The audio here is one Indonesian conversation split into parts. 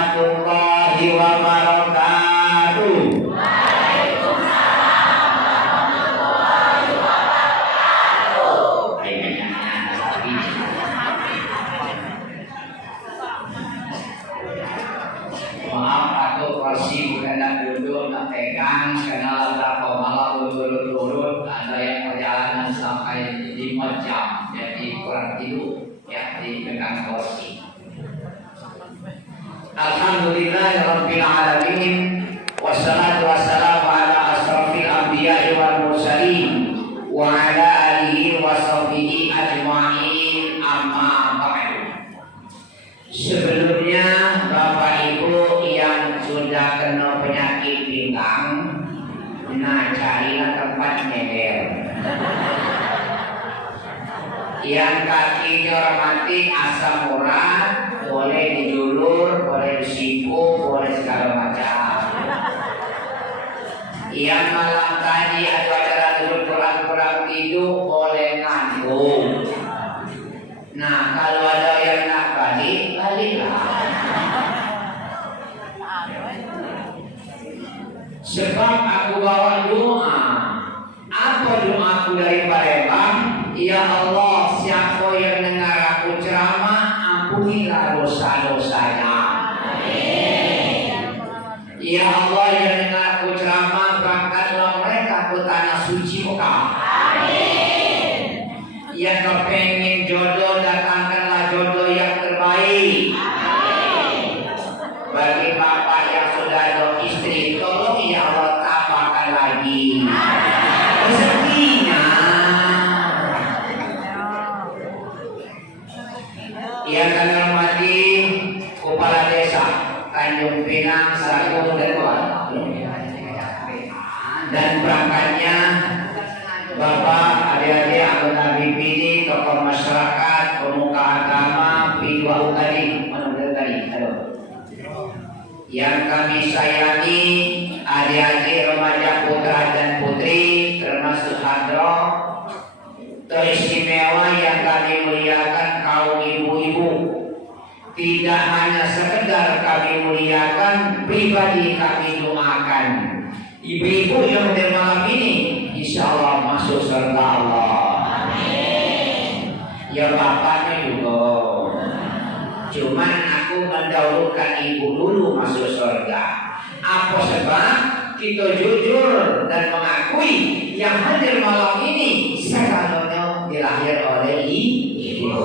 warahmatullahi wabarakatuh. Waalaikumsalam warahmatullahi wabarakatuh. Maaf aku kursi bukan duduk nak pegang karena berapa malam urut-urut ada yang perjalanan sampai 5 jam jadi kurang tidur ya di pegang kursi. Alhamdulillahirabbil alamin wassalatu wassalamu ala asrofil anbiya'i wal mursalin wa ala alihi wa sahbihi ajma'in amma ba'du. Sebelumnya Bapak Ibu yang sudah kena penyakit pinggang, nah carilah tempat nyender. Yang kakinya rematik asam urat boleh dijulur, boleh disipu, boleh segala macam. Yang malam tadi atau acara duduk kurang tidur boleh ngantuk. Nah kalau ada yang nak balik, baliklah. Sebab aku bawa doa. Apa doaku dari Palembang? Ya Allah, siapa yang dengar aku ceramah, ampunilah dosa-dosanya. Amin. Ya Allah, yang dengar aku ceramah, berangkatlah mereka ke tanah suci Mekah. Amin. Yang kepengen jodoh, datangkanlah jodoh yang terbaik. Amin. Bagi bapak yang sudah ada istri, tolong ya Allah tambahkan lagi rezekinya. Yang kami hormati Kepala Desa Tanjung Pinang Sagung dan perangkatnya Bapak, adik-adik anggota BPD, tokoh masyarakat, pemuka agama, P2 tadi, yang kami sayangi, adik-adik remaja putra dan putri, termasuk hadroh teristimewa yang kami muliakan kaum ibu-ibu. Tidak hanya sekedar kami muliakan, pribadi kami doakan. Ibu-ibu yang hadir malam ini, insya Allah masuk surga Allah. Amin. Ya bapaknya juga. Cuman aku mendahulukan ibu dulu masuk surga. Apa sebab? Kita jujur dan mengakui yang hadir malam ini segalanya dilahir oleh ibu.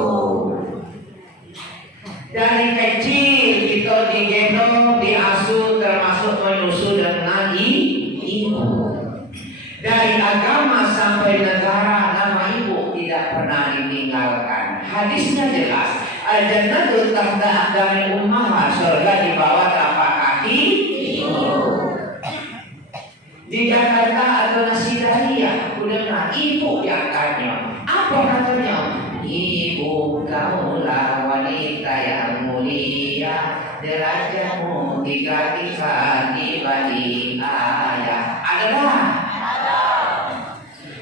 Dari kecil kita digendong, diasuh, termasuk menyusu dengan ibu. Dari agama sampai negara, nama ibu tidak pernah ditinggalkan. Hadisnya jelas. Al-jannatu tahta aqdamil ummahat, surga di bawah telapak kaki ibu. Di Jakarta ada nasi dahlia, udah ibu yang tanya. Apa katanya? Ibu kaulah wanita yang mulia, derajatmu digratiskan dibanding ayah. Adalah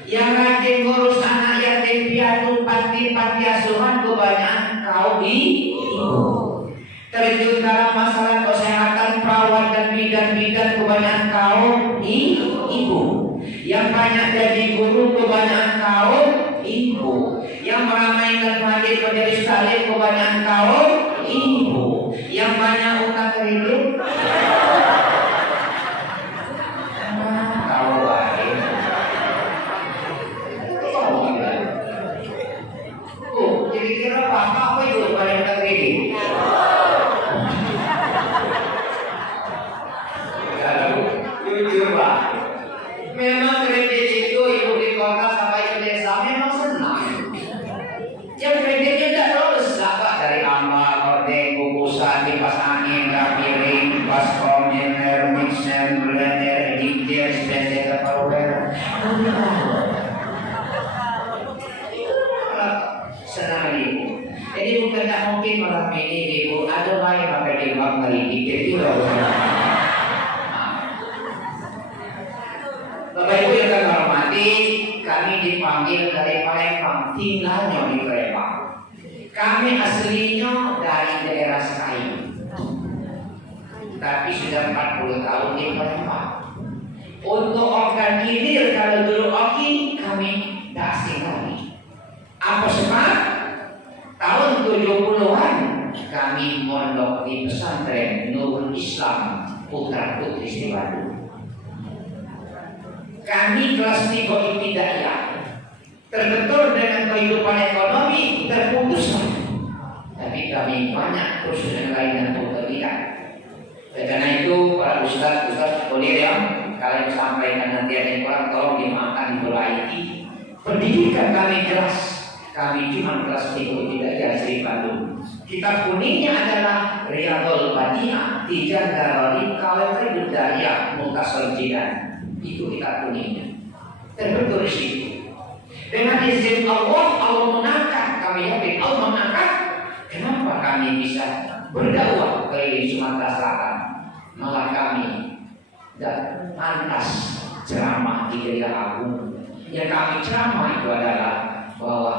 yang rajin ngurus anak yatim piatu, panti asuhan kebanyakan kaum ibu. Terjun dalam masalah kesehatan, perawat dan bidan kebanyakan kaum ibu. Yang banyak jadi guru kebanyakan kaum ibu. Yang meramaikan masjid majelis taklim kebanyakan kaum ibu. Yang banyak utang kredit kira-kira apa itu pada utang kredit? Jujur Pak, memang kredit itu ibu di kota sampai ke desa memang senang. Yang kreditnya tidak terlalu besar Pak, dari ambal, hordeng, kukusan, kipas angin, piring, baskom, jener, mixer, blender, editor, dispenser, power. Senang ibu. Jadi bukan tak mungkin malam ini ibu ada baik pakai jilbab kali dikit juga. Bapak Ibu yang kami hormati, kami dipanggil dari Palembang, tinggalnya di Palembang. Kami aslinya dari daerah Sekayu. tapi sudah 40 tahun di Palembang. Untuk organ hilir kalau dulu oki kami tak asing lagi. Apa sebab? Tahun 70-an kami mondok di pesantren Nurul Islam Putra Putri di Bandung. Kami kelas 3 ibtidaiyah, terbentur dengan kehidupan ekonomi terputus. Tapi kami banyak kursus yang lain yang terlihat. Karena itu para ustaz boleh ya, kalian sampaikan nanti ada yang kurang tolong dimaafkan diperbaiki. Pendidikan kami keras, kami cuma kelas 3 ibtidaiyah di Bandung. Kitab kuningnya adalah Riyadhul Badi'ah, Tijan Darari, Kaletri Budaya, Mutasal Jidan. Itu kitab kuningnya. Terbentur di situ. Dengan izin Allah, Allah mengangkat. Kami yakin Allah mengangkat. Kenapa kami bisa berdakwah keliling Sumatera Selatan? Malah kami dan pantas ceramah di Gereja Agung. Yang kami ceramah itu adalah bahwa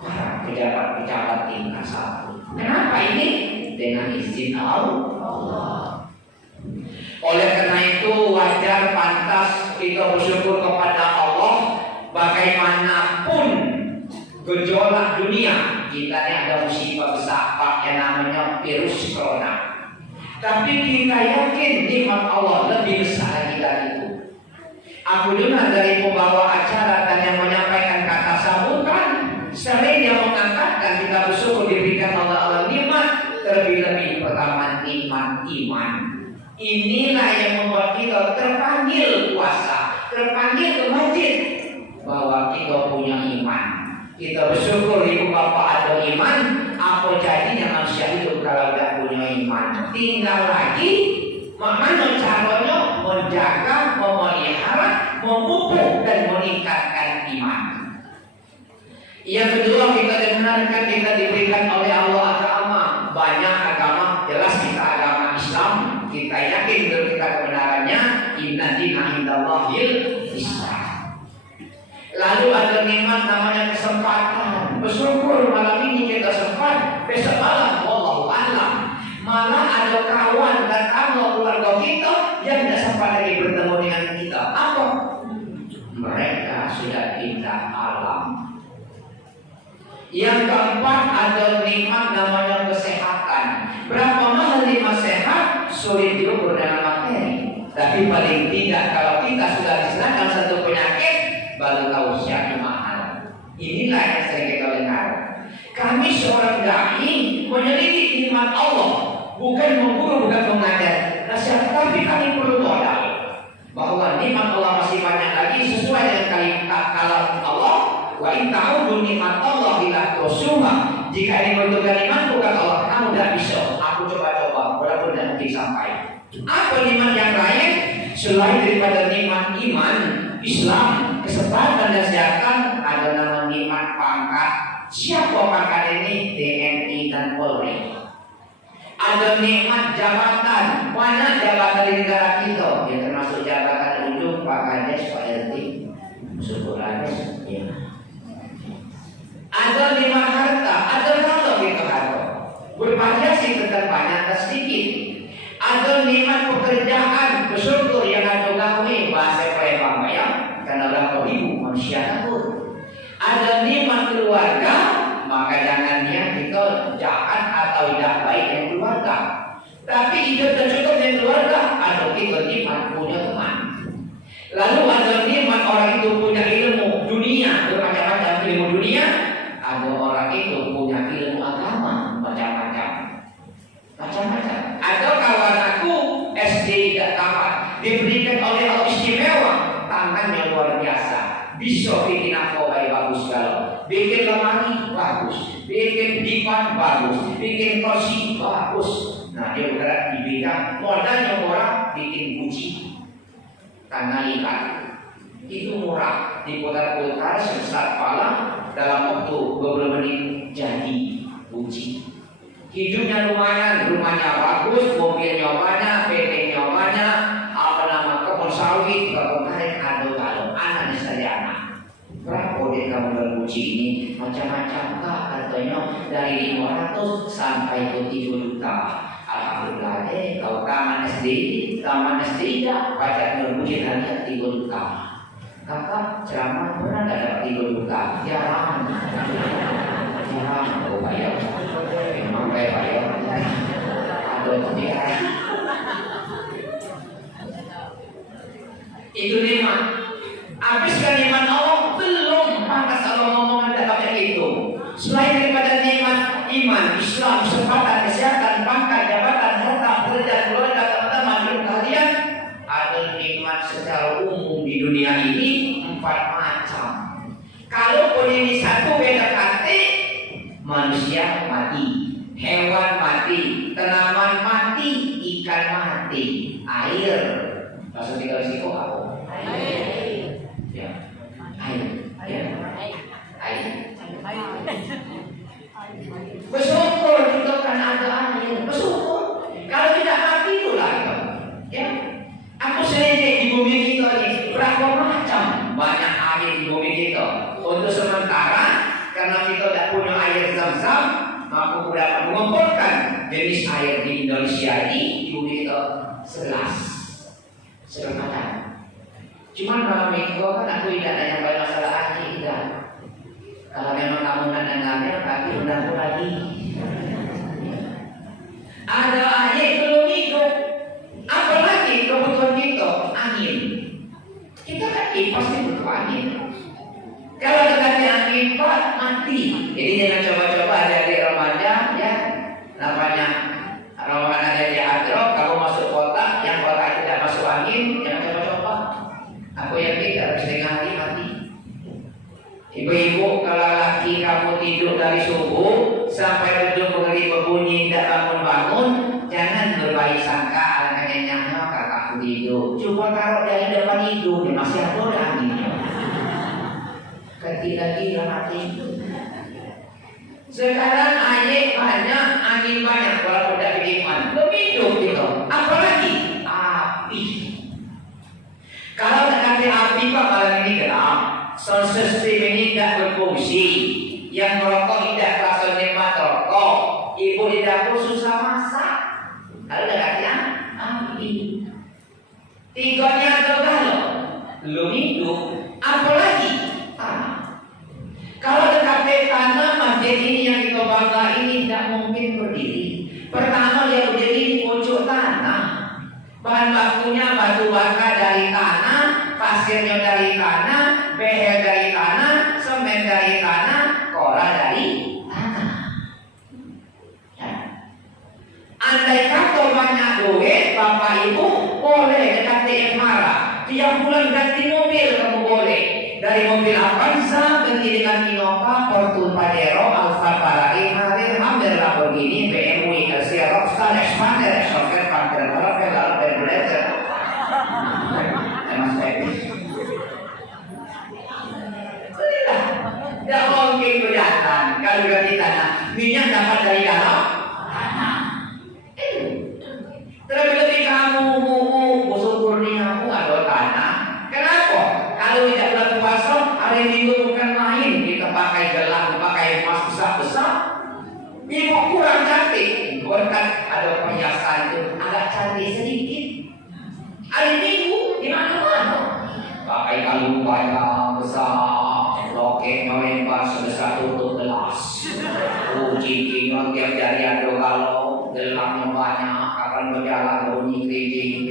para pejabat-pejabat tingkat 1. Kenapa ini? Dengan izin Allah. Oleh karena itu wajar pantas kita bersyukur kepada Allah. Bagaimanapun gejolak dunia, kita ini ada musibah besar Pak yang namanya virus corona. Tapi kita yakin nikmat Allah lebih besar lagi dari itu. Aku dengar dari pembawa acara dan yang menyampaikan kata sambutan, sering yang mengangkatkan kita bersyukur diberikan Allah nikmat, terlebih-lebih pertama nikmat iman. Inilah yang membuat kita terpanggil puasa, terpanggil ke masjid, bahwa kita punya iman. Kita bersyukur ibu bapak ada iman. Apa jadinya manusia hidup kalau tidak punya iman? Tinggal lagi bagaimana caranya menjaga, memelihara, memupuk dan meningkatkan iman. Yang kedua, kita dibenarkan, kita diberikan oleh Allah agama. Banyak agama, jelas kita agama Islam. Kita yakin dengan kita kebenarannya. Inna dina indallahil Islam. Lalu ada nikmat namanya kesempatan. Bersyukur malam ini kita sempat, besok malam wallahu a'lam. Malah ada kawan dan anggota keluarga kita yang tidak sempat lagi bertemu dengan kita. Apa? Mereka sudah pindah alam. Yang keempat ada nikmat namanya kesehatan. Berapa mahal nikmat sehat? Sulit diukur dengan materi. Tapi paling tidak kalau kita sudah diserahkan satu penyakit, baru tahu siapa mahal. Inilah yang sering kita dengar. Kami seorang dai menyelidiki nikmat Allah, bukan mengguru, bukan mengajar nasihat, tapi kami perlu modal bahwa nikmat Allah masih banyak lagi sesuai dengan kalimat kalam Allah. Wa in ta'udu nikmat Allah la tuhsuha. Jika ini bentuk nikmat bukan Allah, kamu tidak bisa. Aku coba-coba, mudah-mudahan nanti sampai. Apa nikmat yang lain selain daripada nikmat iman, Islam, kesempatan dan kesehatan? Ada nama nikmat pangkat. Siapa pangkat ini? TNI dan Polri. Ada nikmat jabatan. Banyak jabatan di negara kita, yang termasuk jabatan ujung Pak Kades, Pak RT, Syukur Kades. Ya. Ada nikmat harta. Ada kalau kita harta bervariasi tentang banyak dan sedikit. Ada nikmat pekerjaan, bersyukur yang ada gawe bahasa Palembang ya, karena berapa ribu manusia takut. Ada nikmat keluarga, maka jangan dia kita jahat atau tidak baik dengan keluarga. Tapi hidup dan cukup dengan keluarga, ada kita nikmat punya teman. Lalu ada nikmat orang itu punya ilmu dunia, bermacam-macam ilmu dunia. Ada orang itu punya ilmu agama, macam-macam. Ada kawan aku SD tidak tamat, diberikan oleh Allah istimewa, tangannya luar biasa, bisa bikin apa baik bagus kalau, bikin lemari bagus, bikin dipan bagus, bikin kursi bagus. Nah dia bergerak di bidang modalnya orang bikin guci, tangan ikat, itu murah, diputar-putar sebesar kepala dalam waktu 20 menit jadi guci. Hidupnya lumayan, rumahnya bagus, mobilnya banyak, PT-nya banyak, kebun sawit, kebun karet, ada kalau anaknya saja anak. Berapa dia kamu berpuji ini? Macam-macam kah? Katanya dari 500 sampai ke 3 juta. Alhamdulillah kau taman SD ya, pajak berbunyi hanya 3 juta. Kakak ceramah pernah nggak dapat 3 juta? Jarang, kau bayar, memang bayar, atau tidak. Itu nikmat. Habiskan nikmat Allah belum, pantas Allah ngomong ada banyak itu. Selain daripada nikmat iman, Islam, kesempatan, kesehatan, pangkat, jabatan, harta, pekerjaan, keluarga, teman-teman, hidup kalian, ada nikmat secara umum di dunia ini 4 macam. Kalau pun ini satu beda kate, manusia mati, hewan mati, tanaman mati, ikan mati, air. Maksud tinggal risiko apa? Air. Ya. Air. Ya. Air. Bersyukur kita kan ada air. Bersyukur. Kalau tidak mati itulah itu. Ya. Aku sendiri di bumi kita ini berapa macam banyak air di bumi kita. Untuk sementara karena kita tidak punya air zam-zam, maka kita dapat mengumpulkan jenis air di Indonesia ini di bumi kita 11. Sederhana. Cuman malam minggu kan aku tidak tanya banyak masalah air tidak. Kalau memang kamu nak ngambil, tapi undang lagi. Ada air belum hidup. Apalagi kebutuhan kita angin. Kita kan pasti butuh angin. Kalau terganti angin Pak mati. Jadi jangan coba-coba ada di Ramadan ya. Namanya Ramadan ada di Adro. Kalau masuk kota, yang kota tidak masuk angin, jangan coba-coba. Aku yakin dalam setengah hari mati. Ibu-ibu, kalau laki kamu tidur dari subuh sampai ujung pagi berbunyi tidak bangun-bangun, jangan berbaik sangka kenyangnya kakakku tidur. Coba taruh dari depan hidung, dia masih ada anginnya. Ketiga-tiga mati. Sekarang banyak angin banyak, walaupun tidak bikin iman. Lebih hidup gitu. Apalagi api. Kalau terkait api Pak malam ini gelap. Sound system ini tidak berfungsi. Yang merokok tidak terasa nikmat rokok. Ibu di dapur susah masak. Lalu dekatnya api. Tiganya ada galon. Belum hidup. Apalagi tanah. Kalau dekat tanah masjid ini yang kita bangga ini tidak mungkin berdiri. Pertama dia berdiri di pojok tanah. Bahan bakunya batu bata dari tanah, pasirnya dari tanah, behel dari tanah, semen dari tanah, kola dari tanah. Ya. Andai kata banyak duit, bapak ibu boleh dekati marah. Tiap bulan ganti mobil kamu boleh. Dari mobil Avanza ganti dengan Innova, Fortune Pajero, Alfa Ferrari, Harrier, Hummer, Lamborghini, BMW, Mercedes, Rockstar, Expander, Exoker, Panther, Velaro, dan Blazer. Mas Epi. Belilah. Tidak mungkin kelihatan kalau ganti tanah. Minyak dapat dari dalam tanah. Terlebih kamu musuh kurniamu ada tanah. Kenapa? Kalau tidak bulan puasa, hari Minggu bukan main. Kita pakai gelang, pakai emas besar-besar. Ibu kurang cantik. Berkat ada perhiasan itu agak cantik sedikit. Hari Minggu di mana-mana. Pakai kalung banyak besar, loket melempar sebesar tutup gelas. Cincin tiap jari ada kalau gelangnya banyak. Akan berjalan bunyi kering.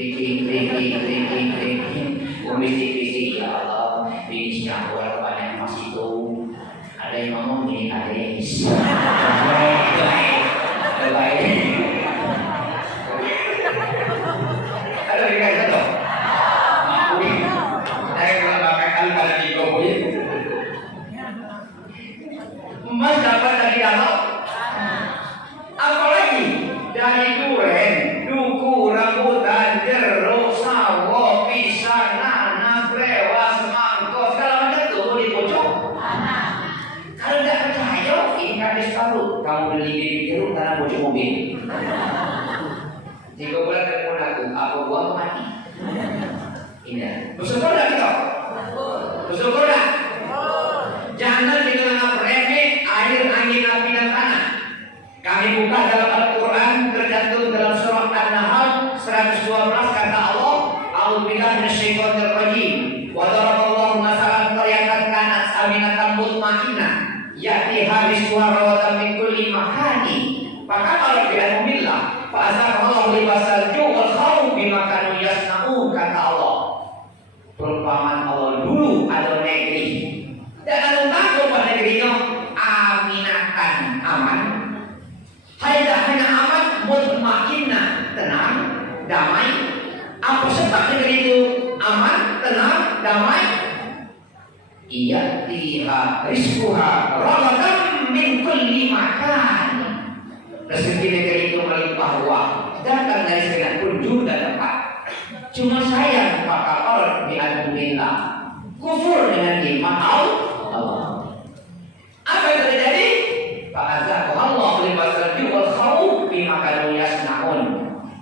Bisik-bisik ya Allah, bisnya buat banyak emas itu. Ada yang ngomong gini kades. Baik. Ada yang kayak gitu. Saya kalau pakai kali di kopi. Emas dapat dari dalam. Apalagi dari duren, duku, rambutan, jeruk, sawo, pisang, nanas, brewas, mangkok, segala macam itu di pojok. Kalau tidak percaya, ini kades baru. Kamu beli di jeruk karena pojok mobil. 3 bulan kemudian aku buang mati. Ini. Bersyukur tak kita? Bersyukur tak? Jangan kita anggap remeh air, angin, api dan tanah. Kami buka dalam Al-Quran tercantum dalam surah An-Nahl minasyaitonir rajim. Wa daraballahu masalan qaryatan kanat aminatan mutmainnah ya'tiha rizquha rawatan min kulli makani. Fakamarat bi anhumillah fa azaqallahu libasal ju' wal khawf bima kanu yasna'un, kata Allah. Perumpamaan Allah dulu ada negeri dan anu takut pada negerinya aminatan, aman. Hanya aman, mutmainnah, tenang, damai. Apa sebab negeri itu aman, tenang, damai? Iyatiha rizquha ragadan min kulli makan. Rezeki negeri itu melimpah ruah, datang dari segala penjuru dan tempat. Cuma sayang fakar bi'adillah, kufur dengan nikmat Allah. Apa yang terjadi? Fa'azaqallah libasal ju' wal khawf bima kanu yasna'un.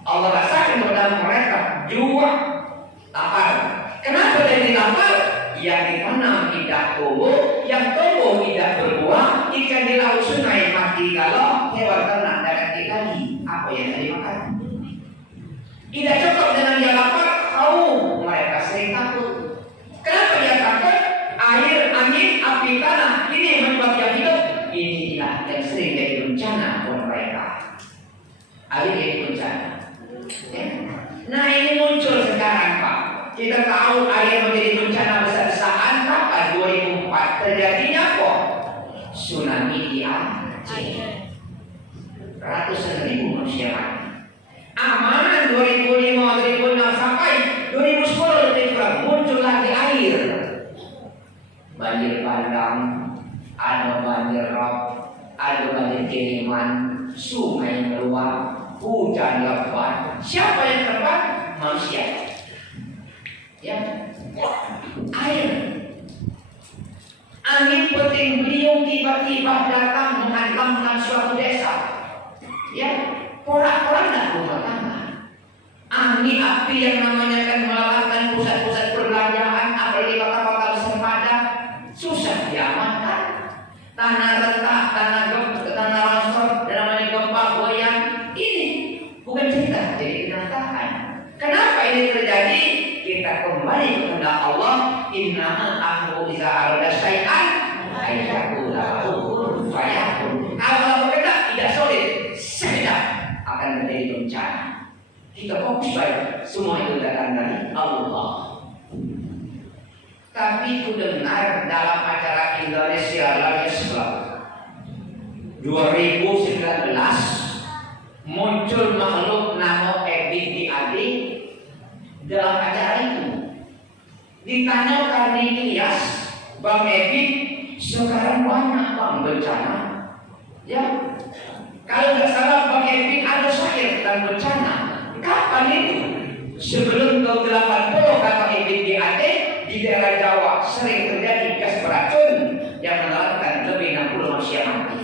Allah rasakan kepada mereka jua, lapar. Kenapa jadi lapar? Yang ditanam tidak tumbuh, yang tumbuh tidak berbuah, ikan di laut sungai mati galau, hewan ternak dapat lagi. Apa yang dimakan? Tidak cukup dengan dia lapar, mereka sering takut. Kenapa dia takut? Air, angin, api, tanah, ini yang menyebabkan hidup. Inilah yang sering jadi bencana buat mereka. Air jadi bencana. Ya. Nah, ini muncul sekarang, Pak. Kita tahu air menjadi bencana besar-besaran kapan? 2004 terjadinya kok tsunami di Aceh. Ratusan ribu manusia mati. Aman 2005, 2006 sampai 2010 lebih kurang muncul lagi air. Banjir bandang, ada banjir rob, ada banjir kiriman, sungai meluap, hujan lebat. Siapa yang terlibat? Manusia. Ya, air. Angin puting beliung tiba-tiba datang menghantamkan suatu desa. Ya, porak-poranda rumah tangga. Angin api yang namanya akan melelahkan pusat-pusat perbelanjaan, apalagi kota-kota besar padat, susah diamankan. Tanah retak, tanah longsor, dan namanya gempa goyang. Ini bukan cerita, jadi kenyataan. Kenapa ini terjadi? Kita kembali kepada Allah. Inna amru iza arada syai'an ayyakul lahu fayakun. Kalau berkata tidak solid, sekedar akan menjadi bencana. Kita fokus baik, semua itu datang dari Allah. Tapi ku dengar dalam acara Indonesia Lions Club 2019 muncul makhluk nama Ebit di Adi dalam acara itu. Ditanya Karnilias, Bang Ebit, sekarang banyak bang bencana. Ya, kalau tidak salah Bang Ebit ada syair dan bencana. Kapan itu? Sebelum tahun 80 kata Ebit di Aceh, di daerah Jawa sering terjadi gas beracun yang menelankan lebih 60 manusia mati.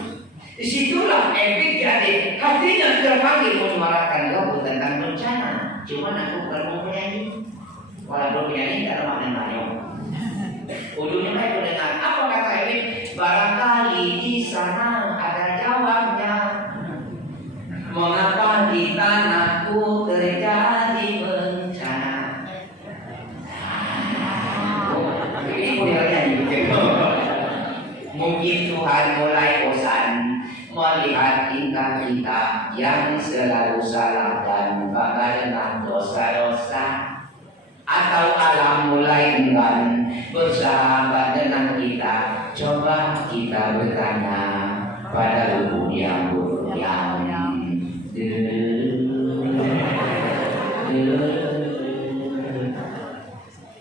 Disitulah Ebit di Aceh hatinya terpanggil menyuarakan lagu tentang bencana. Cuma aku bukan mau penyanyi. Walaupun penyanyi tidak ada makna. Ujungnya mereka dengar apa kata Ebit? Barangkali di sana ada jawabnya. Mengapa di tanahku terjadi bencana? Ini boleh nyanyi. Mungkin Tuhan mulai bosan melihat tingkah kita yang selalu salah dan bangga dengan dosa-dosa, atau alam mulai enggan bersahabat dengan kita. Coba kita bertanya pada lubuk yang berdiam.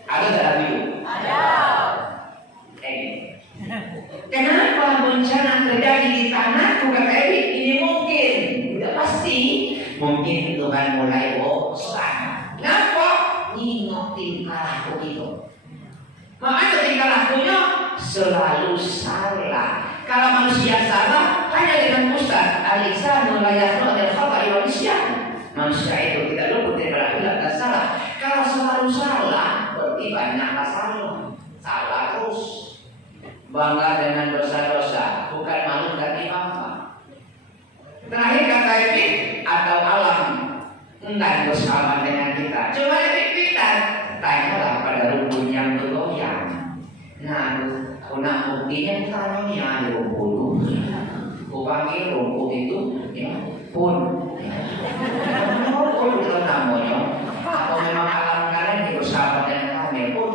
Ada dalam itu? Ada. Kenapa bencana terjadi di tanahku kata Ebit? Ini mungkin, tidak pasti. Mungkin Tuhan mulai bosan. Kenapa? Nengok tingkah laku itu. Makanya tingkah lakunya selalu salah. Kalau manusia salah, hanya dengan Ustaz Al-Ihsan Nulayahno dan Khata Indonesia. Manusia itu tidak luput dari hilaf dan salah. Kalau selalu salah, berarti banyak masalah. Salah terus. Bangga dengan dosa-dosa, bukan malu dan bangga. Terakhir kata Ebit, atau alam enggak bersama dengan kita. Cuma kita tanyalah pada rumput yang bergoyang. Nah, nak buktinya tanahnya ada rumput. Ku panggil rumput itu ya pun. Pun itu namanya. Atau memang alam kalian bersama dengan kami pun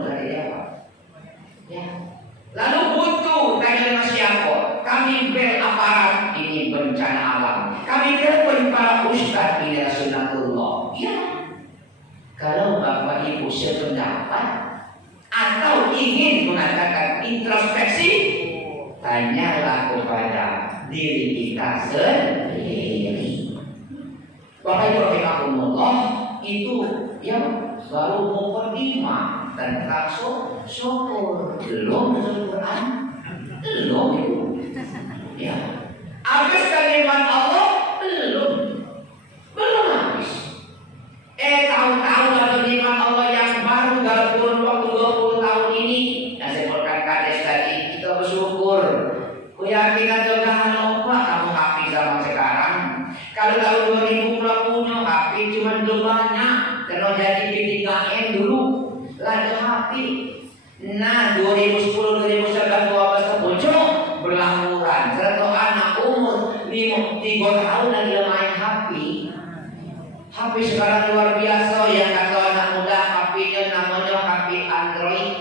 dari apa? Ya. Lalu butuh tanya siapa? Kami bel aparat ini bencana alam. Kami telepon para ustaz ini Rasulullah. Ya. Kalau Bapak Ibu sependapat atau ingin mengatakan introspeksi, tanyalah kepada diri kita sendiri. Bapak Ibu rahimakumullah, itu yang baru mukadimah tentang syukur. Belum Al-Quran, belum itu. Ya. Habis kalimat Allah belum habis. Tahu-tahu ada nikmat Allah yang baru dalam kurun waktu 20 tahun ini. Yang saya berkata kades tadi, kita bersyukur. Keyakinan juga lupa kamu hafiz zaman sekarang. Kalau tahun 2020 hafiz cuma belum banyak. Kalau jadi P3N dulu lagi hafiz. Nah 2010, 2011, 2012 muncul berlamuran. Serta anak umur 3 tahun lagi main hafiz. HP sekarang luar biasa, yang kata anak muda HP-nya namanya HP Android.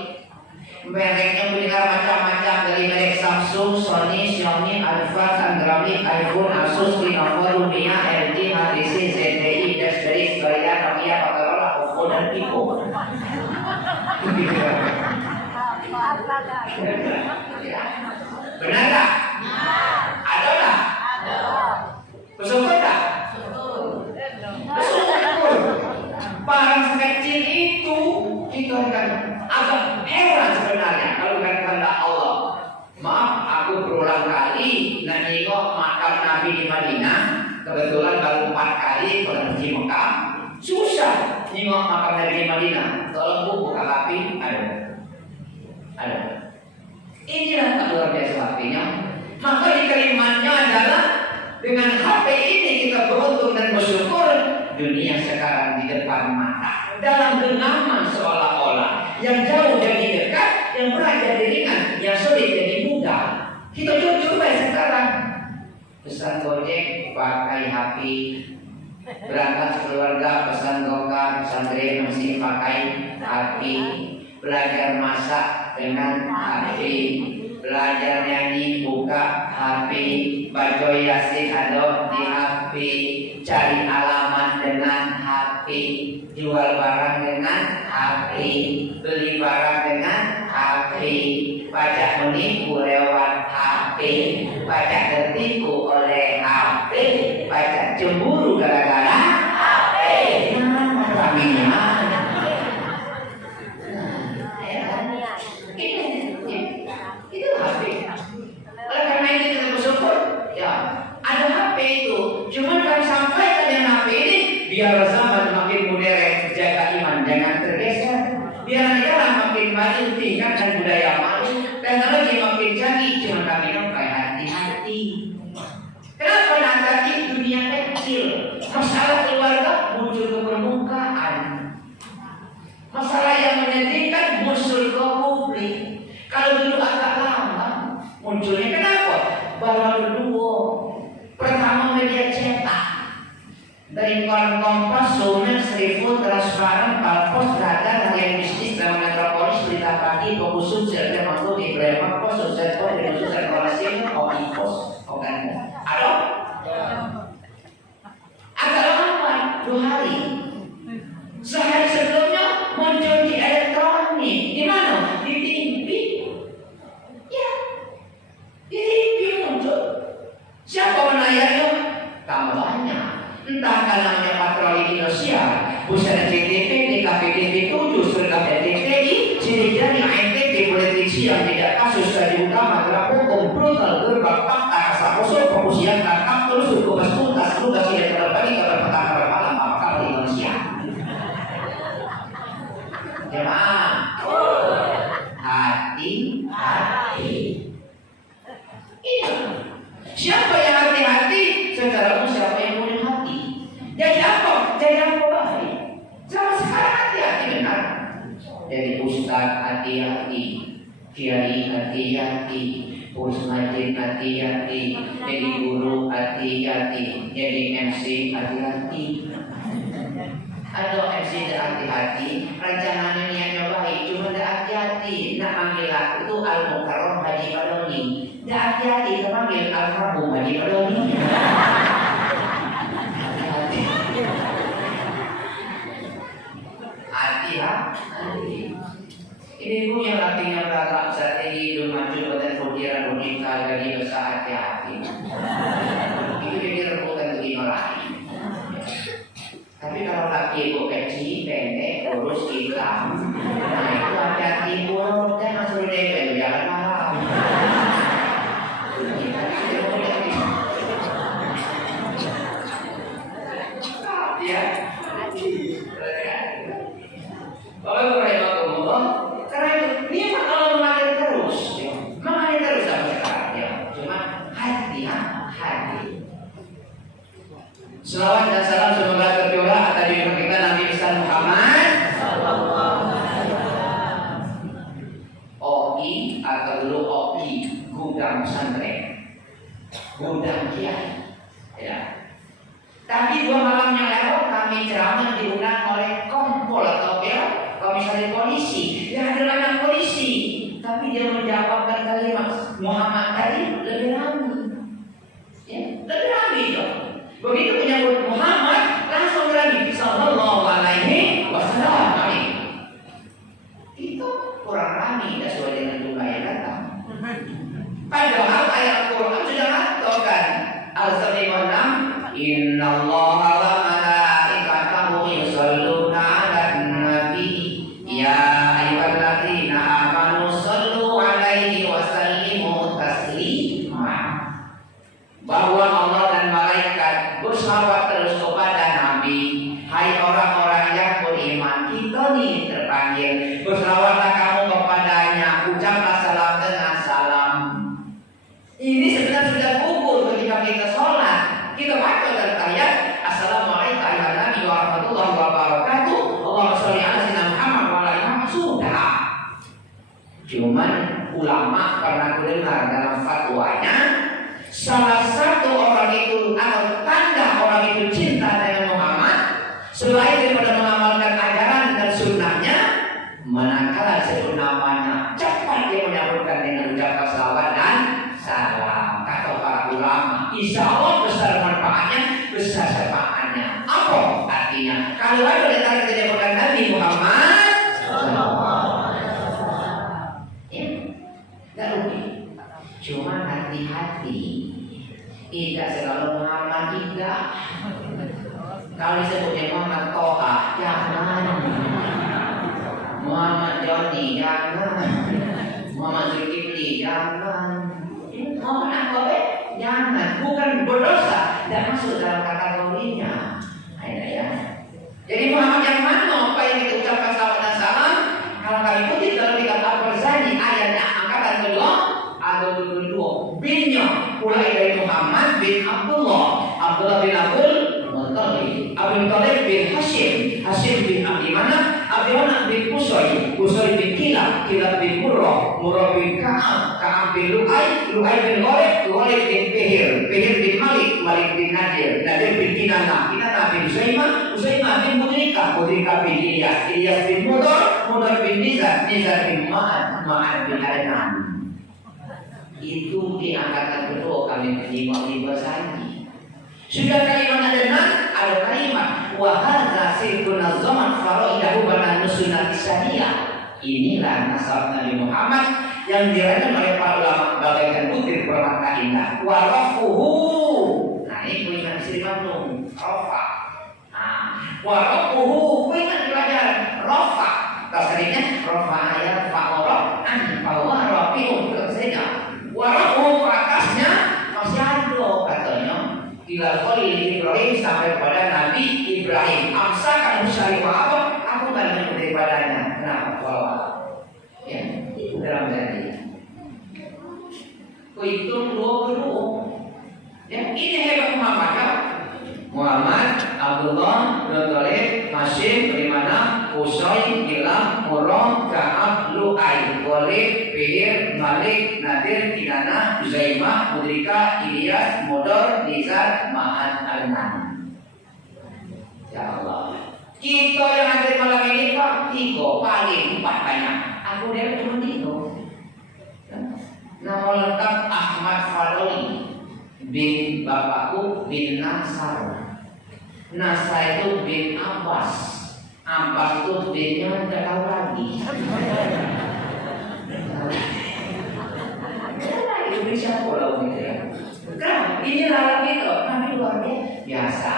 Mereknya punya macam-macam, dari merek Samsung, Sony, Xiaomi, Alpha, Android, iPhone, Asus, Lenovo, Lumia, LG, HTC, ZTE, BlackBerry, Korea, Nokia, Motorola, Oppo, dan Vivo. Benar tak? Ada tak? Bersyukur tak? Barang sekecil itu kita akan agak heran sebenarnya kalau kata Allah. Maaf, aku berulang kali nengok makam Nabi di Madinah. Kebetulan baru 4 kali kalau di Mekah. Susah nengok makam Nabi di Madinah. Tolong buka HP, ada. Inilah tak luar biasa HP-nya. Maka di kalimatnya adalah dengan HP ini kita beruntung dan bersyukur. Dunia sekarang di depan mata, dalam genggaman seolah-olah. Yang jauh jadi dekat, yang berat jadi ringan, yang sulit jadi mudah. Kita coba sekarang. Pesan Gojek pakai HP, berangkat keluarga pesan Gokar, pesantren mesti pakai HP, belajar masak dengan HP, belajar nyanyi buka HP, baca yasin ada di HP, cari alamat dengan HP, jual barang dengan HP, beli barang dengan HP, pajak menipu lewat HP, pajak tertipu oleh HP, pajak cemburu gara-gara HP. Nah, kaminya itu HP. Oleh karena itu kita bersyukur, ya ada HP itu. Cuma kan sampai dengan HP ini, biar zaman makin modern, jaga iman, jangan tergeser. Biar negara makin maju, tingkatkan budaya maju, teknologi makin canggih. Cuma kami sampai hati-hati. Kenapa nanti dunia kecil, masalah keluarga muncul ke permukaan, masalah yang menyedihkan muncul ke publik. Kalau dulu agak lama munculnya, kenapa? Baru dua. Pertama media cetak, dari koran Kompas, Sumen, Seribu, Transparan, Palpos, Radar, Harian Bisnis, Drama Metropolis, Berita Pagi, Fokus Sosial, Temanggung, Ibrahim, Pos, Sosial, Sosial, Korasi, Pos, Okan. Ada? Agak lama, 2 hari. Sehari sebelumnya muncul di elektronik. Di mana? Di TV. Ya, di TV muncul. Siapa menayangnya? Tambahnya. Entah namanya patroli Indonesia, busana CTV, DKPTV 7, Sergap TTI, sidik jari ANTT, politisi yang tidak kasus dari utama, gerak hukum, brutal, gerbang, fakta, kasaposo, pengusian, tangkap, terus tugas tuntas, tugas tidak terbagi, kabar petang, kabar malam, apakah di Indonesia? Jemaah, hati-hati. Ini siapa yang hati-hati? Secara umum siapa yang punya hati? Jadi Jadi ustaz hati-hati, kiai hati-hati, pengurus masjid hati-hati, jadi guru hati-hati, jadi MC hati-hati. Ada MC dah hati-hati, rencananya niatnya baik, cuma dah hati-hati. Nak panggil aku itu Al-Mukarram Haji Padoni, dah hati-hati kita panggil Al-Marhum Haji Padoni. Hati-hati. Ini bu yang artinya beragam strategi hidup maju pada pikiran logika lagi besar hati-hati. Itu jadi rebutan begini lain. Tapi kalau laki ibu kecil, pendek, kurus, hitam, nah itu hati-hati bu, jangan suruh dia jangan marah. Ya, karena itu dia kalau mengalir terus, sampai sekarang ya. Cuma hati-hati. Selawat dan salam semoga tercurah atas diri kita Nabi besar Muhammad. OI atau dulu OI, gudang pesantren, gudang kiai. Ya. Tapi 2 malam yang lalu kami ceramah diundang oleh kompol atau komisaris polisi. Dia adalah anak polisi, tapi dia menjawabkan kalimat Muhammad tadi lebih ramai. Ya, lebih ramai dong. Begitu menyebut Muhammad langsung lagi sallallahu alaihi wasallam. Itu kurang ramai sesuai dengan jumlah yang datang. Padahal ayat Al-Quran sudah mengatakan Al-Sabibunam Innallaha wa malaikatahu yusholluna 'alan nabi ya ayyuhalladzina amanu shollu 'alaihi wa sallimu taslima. Bahwa Allah dan malaikat bersalawat terus kepada Nabi. Hai orang-orang yang beriman, kita nih terpanggil bersalawatlah kamu kepadanya, ucaplah salam dengan salam. Ini sebenarnya sudah gugur ketika kita sholat. Kita baca dalam ayat Assalamualaikum warahmatullahi wabarakatuh. Allahumma sholli ala sayyidina Muhammad wa ala ali Muhammad. Sudah. Cuman ulama pernah dengar dalam fatwanya, salah satu orang itu atau tanda orang itu cinta dengan Muhammad selain daripada mengamalkan ajaran dan sunnahnya, manakala sebut namanya cepat dia menyambutkan dengan ucapan salawat dan salam. Kata para ulama, insya Allah besar manfaatnya, besar syafaatnya. Apa artinya? Kalau ada ditarik menyebutkan Nabi Muhammad, ya, tidak rugi. Cuma hati-hati, tidak selalu Muhammad tidak. Kalau disebutnya Muhammad Toha, jangan. Muhammad Joni, jangan. Muhammad Zulkifli, jangan. Muhammad apa? Jangan. Bukan berdosa, tidak masuk dalam kategorinya. Ya. Jadi Muhammad yang mana? Apa yang kita ucapkan salawat dan salam? Kalau kami kutip dalam kitab Al-Barzani ayatnya angkatan kedua atau kedua binnya mulai dari Muhammad bin Abdullah, Abdullah bin Abdul Muttalib, Abdul Muttalib bin Hashim, Hashim bin Abdi Manaf, Abdi Manaf bin Qusay, Qusay bin Kilab, Kilab bin Murrah, Murrah bin Ka'ab, Ka'ab bin Lu'ay, Lu'ay bin Ghalib, Ghalib bin Fihir, Fihir bin Malik, Malik bin Nadir, Nadir bin Kinana, Kinana bin Usaimah, Usaimah bin Mudrika, Mudrika bin Ilyas, Ilyas bin Mudar, Mudar bin Nizar, Nizar bin Ma'ad, Ma'ad bin Adnan. Itu di angkatan kedua kami terima Al-Barzani. Sudah kalimat Adnan, ada kalimat wa hadza sirrun zaman faraidahu bana nusunat saniyah. Inilah nasab Nabi Muhammad yang dirancang oleh para ulama bagaikan butir permata indah. Wa rafuhu. Nah, ini punya Sri Bandung, rafa. Nah, wa rafuhu punya pelajaran rafa. Tasrifnya rafa ayat fa'ara an fa'wa rafi'u terusnya. Wa rafuhu atasnya masih ada katanya. Ila Khalil Ibrahim sampai kepada Nabi Ibrahim. Amsakan syarifah apa? Aku kan menyebut daripadanya. Kenapa? Bahwa ya, itu dalam janji. Kuhitung 20. Ya, ini hebat Muhammad ya. Muhammad, Abdullah, Muttalib, Hashim, Rimana, Qusay, Kilab, Murrah, Walid, Fihir, Malik, Nadir, Kinana, Uzaimah, Mudrika, Ilyas, Modor, Nizar, Ma'ad, Al-Nan. Ya Allah. Kita yang ada malam ini Pak, 3 paling 4 banyak. Aku dia cuma 3. Nama lengkap Ahmad Fadli bin bapakku bin Nasar. Nasar itu bin Abbas. Abbas itu binnya tidak tahu lagi. Indonesia pulau gitu ya. Kan ini lalat itu, tapi luar biasa.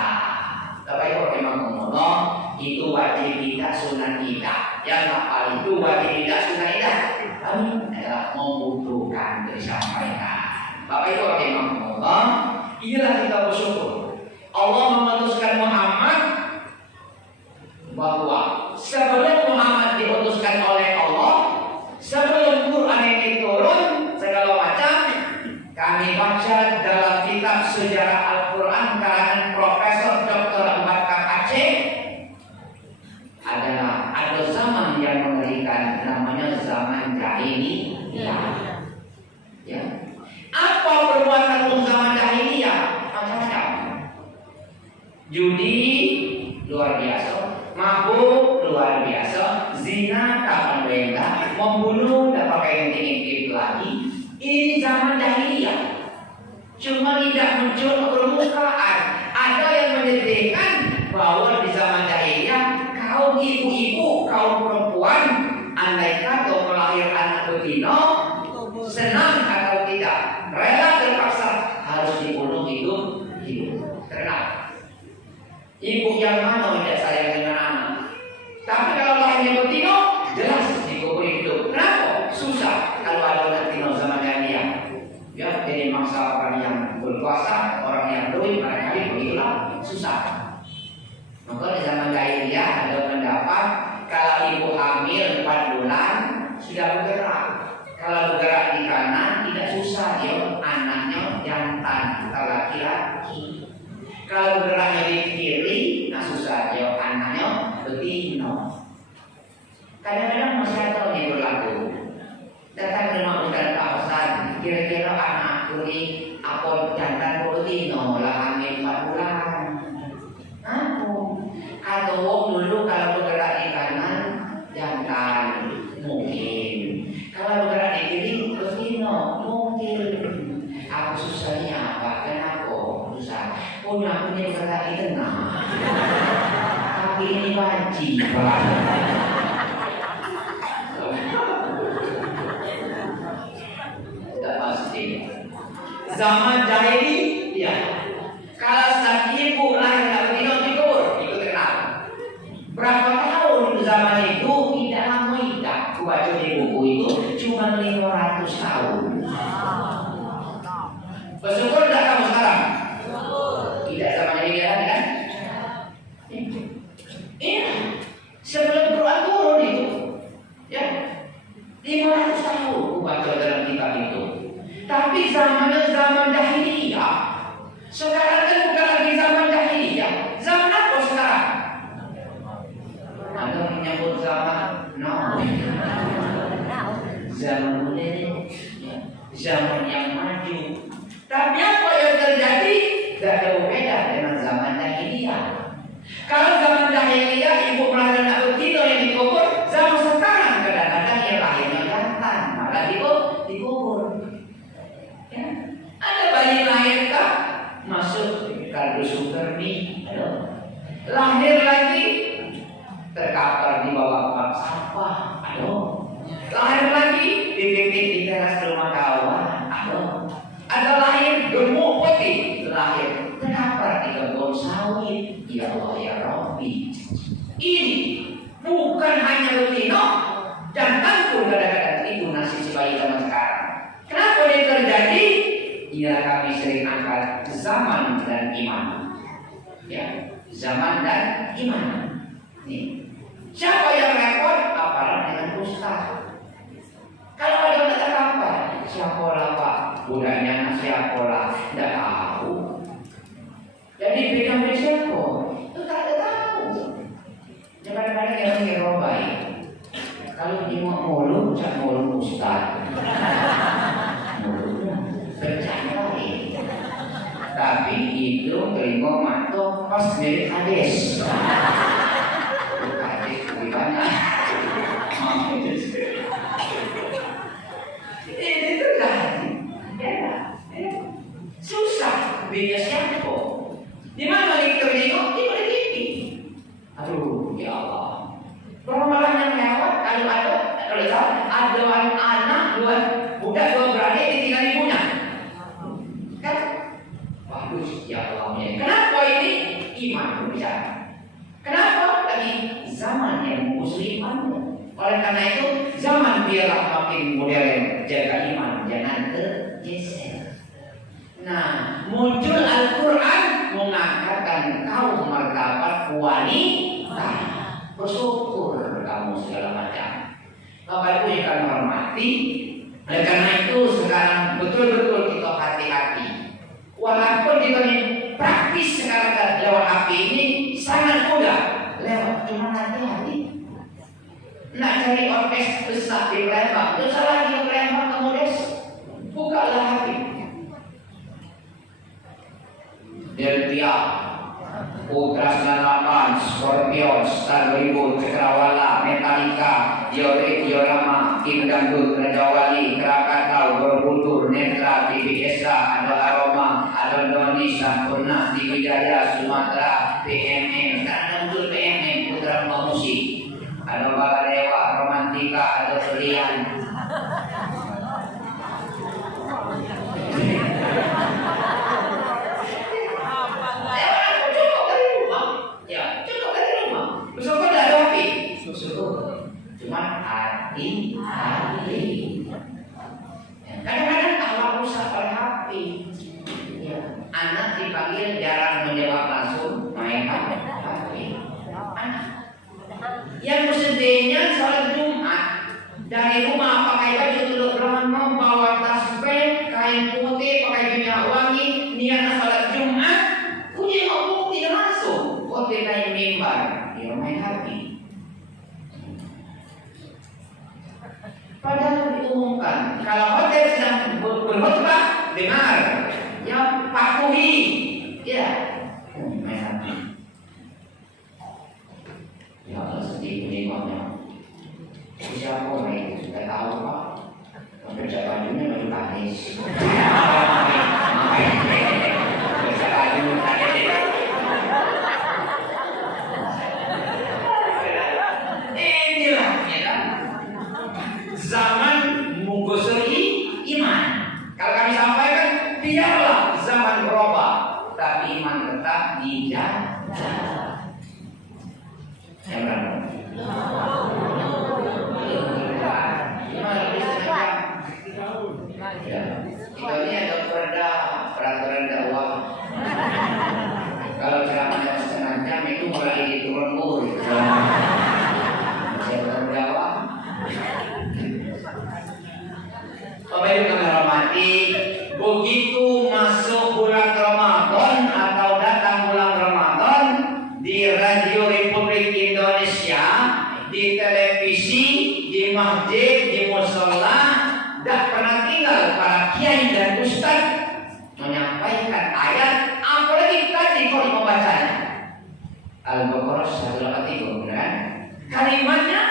Tapi kalau memang ngomong itu wajib kita, sunat kita. Yang paling itu wajib kita, sunat kita. Kami adalah membutuhkan disampaikan. Bapak Ibu memang ngomong, inilah kita bersyukur. Allah memutuskan Muhammad bahwa sebelum Muhammad diutuskan oleh Allah, sebelum Quran ini turun segala macam, kami baca dalam kitab sejarah Al-Quran karangan Profesor Dr. Bakar Aceh, ada zaman yang mengerikan, namanya zaman jahiliyah. Ya. Apa perbuatan zaman jahiliyah? Macam-macam. Judi luar biasa, mabuk luar biasa, zina kapan benda, membunuh dan pakai intik-intik lagi. Ini zaman jahiliyah. Cuma tidak muncul ke permukaan. Ada yang menyedihkan bahwa di zaman jahiliyah kaum ibu-ibu, kaum perempuan, andai kata melahir anak betina, senang atau tidak, rela terpaksa harus dibunuh hidup. Kenapa? Ibu yang mana tidak sayang dengan anak? Tapi kalau lahirnya betina, jelas dikubur hidup. Kenapa? Susah kalau ada anak betina zaman jahiliyah. Ya, jadi mangsa orang yang berkuasa, orang yang duit, barangkali begitulah susah. Maka di zaman jahiliyah ada pendapat kalau ibu hamil 4 bulan sudah bergerak. Kalau bergerak di kanan tidak susah, dia anaknya jantan atau laki-laki. Kalau bergeraknya di kiri, nah susah, dia anaknya betina. Kadang-kadang masyarakat ini berlaku. Datang ke rumah Ustaz Pak Ustaz, kira-kira anak kuri apa jantan atau betina lah hamil 4 bulan. Atau dulu kalau bergerak di kanan jantan mungkin, kalau bergerak di kiri betina mungkin. Aku susahnya apa? Kenapa susah? Punya aku ini bergerak di tengah, tapi ini banci Pak. Tidak pasti. Zaman jahiliyah, kalau saat ibu lahir tak betina dikubur, itu terkenal. Berapa tahun zaman itu tidak lama tidak. Baca di buku itu cuma 500 tahun. Bersyukur tidak kamu sekarang? Tidak zaman ini kan? Ini sebelum Quran turun itu, ya 500 tahun baca dalam kitab itu. Tapi zamannya zaman jahiliyah. Sekarang kan bukan lagi zaman jahiliyah. Zaman apa sekarang? Ada menyebut zaman now. Zaman modern, zaman yang maju. Tapi apa yang terjadi? Tidak jauh beda dengan zaman jahiliyah. Kalau zaman jahiliyah ibu melahirkan anak betina yang dikubur, zaman sekarang kadang-kadang yang lahirnya jantan malah dikubur. Ya. Ada bayi lahir tak masuk kardus supermi, lahir lagi terkapar di bawah bak sampah, lahir lagi dititik di teras rumah kawan, ada lahir gemuk putih, lahir terkapar di kebun sawit. Ya Allah ya Rabbi, ini bukan hanya betina, jantan pun kadang-kadang itu nasib sebaik zaman sekarang. Kenapa ini terjadi? Ya kami sering angkat zaman dan iman. Ya, zaman dan iman. Nih. Siapa yang repot? Aparat dengan ustaz. Kalau ada yang kata apa? Siapa lah Pak? Budaknya siapa lah? Tidak tahu. Jadi beda siapa? Itu tak ada tahu. Kadang-kadang yang mengerobai. Kalau dia mau mulu, cak mulu Ustaz. Bercanda ini. Tapi itu terima mato pas dari hadis. Hadis gimana? Ini tuh susah beda siapa? Di mana kita tengok? Di mana TV? Aduh, ya Allah. Peramalan yang lewat kalau ada anak dua budak dua beradik ditinggal ibunya. Kan? Bagus, ya Allah. Kenapa ini iman bisa? Kenapa lagi zaman yang musliman? Oleh karena itu zaman biarlah makin modern, jaga iman, jangan tergeser. Nah, muncul Al-Quran mengatakan kaum martabat wanita. Bersyukur kamu segala macam. Bapak Ibu yang kami hormati, oleh karena itu sekarang betul-betul kita hati-hati. Walaupun kita ini praktis sekarang lewat HP ini sangat mudah, lewat cuma hati-hati. Nak cari orkes besar di Palembang, dosa lagi ke Palembang kemudian bukalah HP. Deltia, Putra 98, Scorpion, Star Ribut, Cakrawala, Metallica, Diorama, King Dangdut, Raja Wali, Krakatau, Borobudur, Netra, TVSA, ada Aroma, ada Indonesia, Purna, TV Jaya, Sumatera, PMM, karena muncul PMM, Putra Musik, ada Baladewa, Romantika, ada Belian. Cuma hati-hati. Kadang-kadang Allah rusak oleh hati. Anak dipanggil jarang menjawab langsung, main hati. Yang mestinya sholat Jumat dari rumah pakai baju tuluk rama, bawa tasbih, kain putih, pakai minyak wangi, niat sholat Jumat, punya ngomong tidak masuk. Kok naik mimbar, dia main hati. Padahal diumumkan kalau hotel sedang berkhutbah dengar, yang patuhi, ya, main hati. Ya Allah sedih menengoknya. Siapa orang itu sudah tahu pak? Baca bajunya baju panis. Baca baju panis. Inilah ya. Zaman menggosori iman. Kalau kami sampaikan, biarlah zaman berubah, tapi iman tetap dijaga. Yang berapa? Ya, kita ini ada peraturan dakwah. Kalau ceramahnya setengah jam itu mulai diturun murid. Saya berdakwah. Bapak Ibu kami hormati, begitu masuk bulan Ramadan atau datang bulan Ramadan, di Radio Republik Indonesia, di televisi, di masjid, di musola, tidak pernah tinggal para kiai dan ustaz menyampaikan ayat, apalagi tadi kalau membacanya. Al-Baqarah 183, kan? Kalimatnya,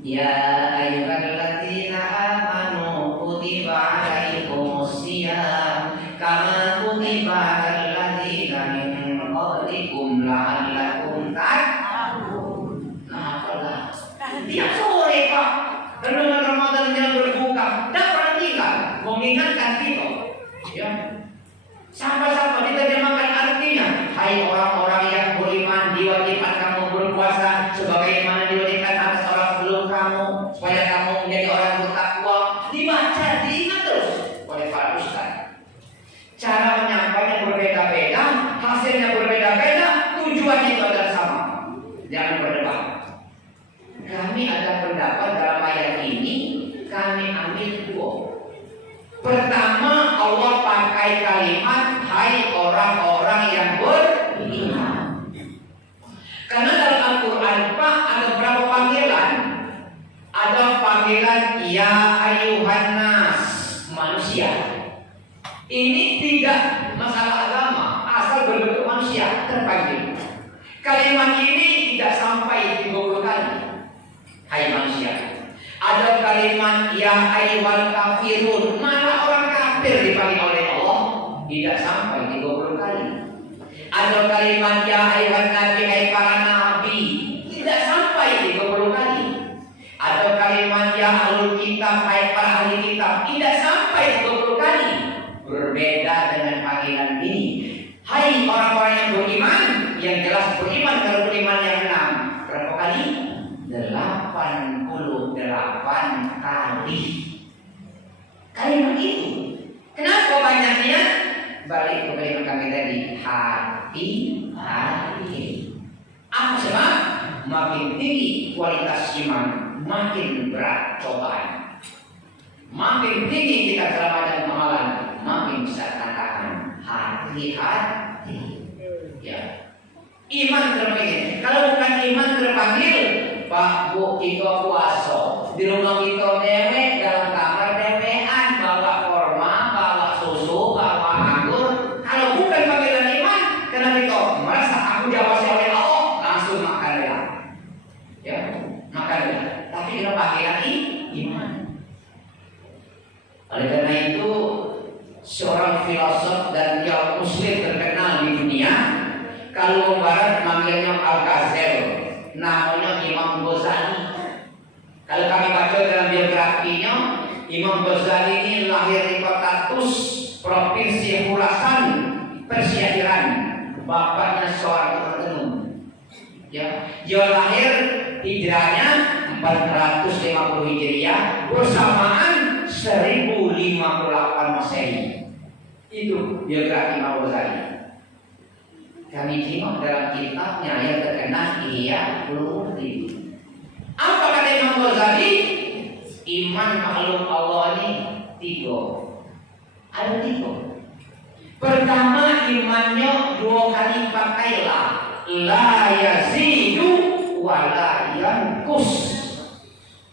ya ayyuhalladzina amanu kutiba alaikumusiyam kama kutiba alal ladzina min qablikum la'allakum tattaqun. Nah, apalah. Tiap sore Pak, renungan Ramadan yang berbuka, tidak pernah tinggal mengingatkan kita. Ya. Sampai-sampai diterjemahkan artinya, hai orang-orang yang beriman, diwajibkan kamu berpuasa sebagaimana diwajibkan atas orang sebelum kamu, supaya kamu menjadi orang bertakwa. Dibaca, diingat terus oleh para ustaz. Cara menyampaikan berbeda-beda, hasilnya berbeda-beda, tujuannya itu adalah sama. Jangan berdebat. Kami ada pendapat dalam ayat ini, kami ambil dua. Pertama, Allah pakai kalimat hai orang-orang yang beriman. Karena dalam Al-Quran Pak ada berapa panggilan? Ada panggilan dipanggilkan ya ayuhan nas, manusia. Ini tidak masalah agama, asal berbentuk manusia terpanggil. Kalimat ini tidak sampai 30 kali. Hai manusia. Ada kalimat ya ayyuhal kafirun, malah orang kafir dipanggil oleh Allah tidak sampai 30 kali. Ada kalimat ya ayyuhan nabi, hai para nabi, tidak sampai 30 kali. Ada kalimat ya ahlul kitab, hai para ahli kitab, tidak sampai 30 kali. Berbeda dengan panggilan ini. Hai orang-orang yang beriman, yang jelas beriman, kalau beriman yang 6. Berapa kali? 88 kali. Kalimat itu. Kenapa banyaknya? Balik ke kalimat kami tadi. Hati-hati. Apa sebab? Makin tinggi kualitas iman, makin berat cobaan. Makin tinggi kita dalam macam amalan, makin bisa katakan hati-hati. Ya. Iman terpanggil. Kalau bukan iman terpanggil, Pak Bu kita puasa di rumah kita dewek, dalam kamar dewean, bawa korma, bawa susu, bawa anggur. Kalau bukan panggilan iman, karena kita merasa aku diawasi oleh Allah, langsung makan dia. Ya, makan dia. Tapi kita panggilan iman. Oleh karena itu, seorang filosof dan teolog muslim terkenal di dunia, kalau barat manggilnya Al-Ghazali, namanya Imam Ghazali. Kalau kami baca dalam biografinya, Imam Ghazali ini lahir di kota Tus, provinsi Khurasan, Persia Iran. Bapaknya seorang tenun. Ya, dia lahir hijrahnya 450 Hijriah bersamaan 1058 Masehi. Itu biografi Imam Ghazali. Kami tengok dalam kitabnya yang terkenal Ihya Ulumuddin. Apa kata Imam Ghazali? Iman makhluk Allah ini 3. Ada 3. Pertama, imannya 2 kali pakailah, la yazidu wa la yanqus.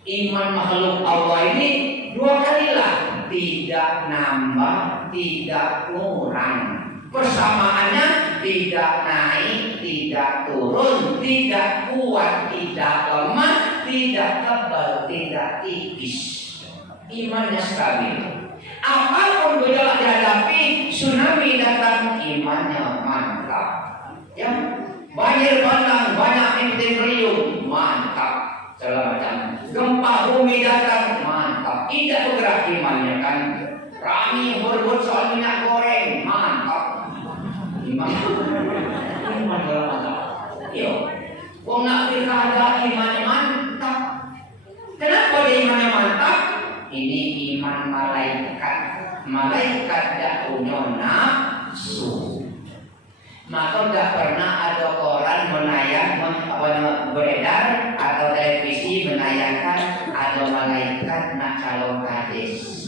Iman makhluk Allah ini 2 kalilah, tidak nambah, tidak kurang. Persamaannya tidak naik, tidak turun, tidak kuat, tidak lemah, tidak tebal, tidak tipis. Imannya stabil. Apapun gejolak dihadapi, tsunami datang, imannya mantap. Ya, banjir bandang, banyak beriung, mantap. Segala macam. Gempa bumi datang, mantap. Tidak bergerak imannya kan. Rami berebut soal minyak goreng, mantap. Iman dalam mantap. Yo, kok nak ada imannya mantap? Kenapa dia imannya mantap? Ini iman malaikat. Malaikat tidak punya nafsu. Maka tidak pernah ada koran menayang, beredar atau televisi menayangkan ada malaikat nak calon kades.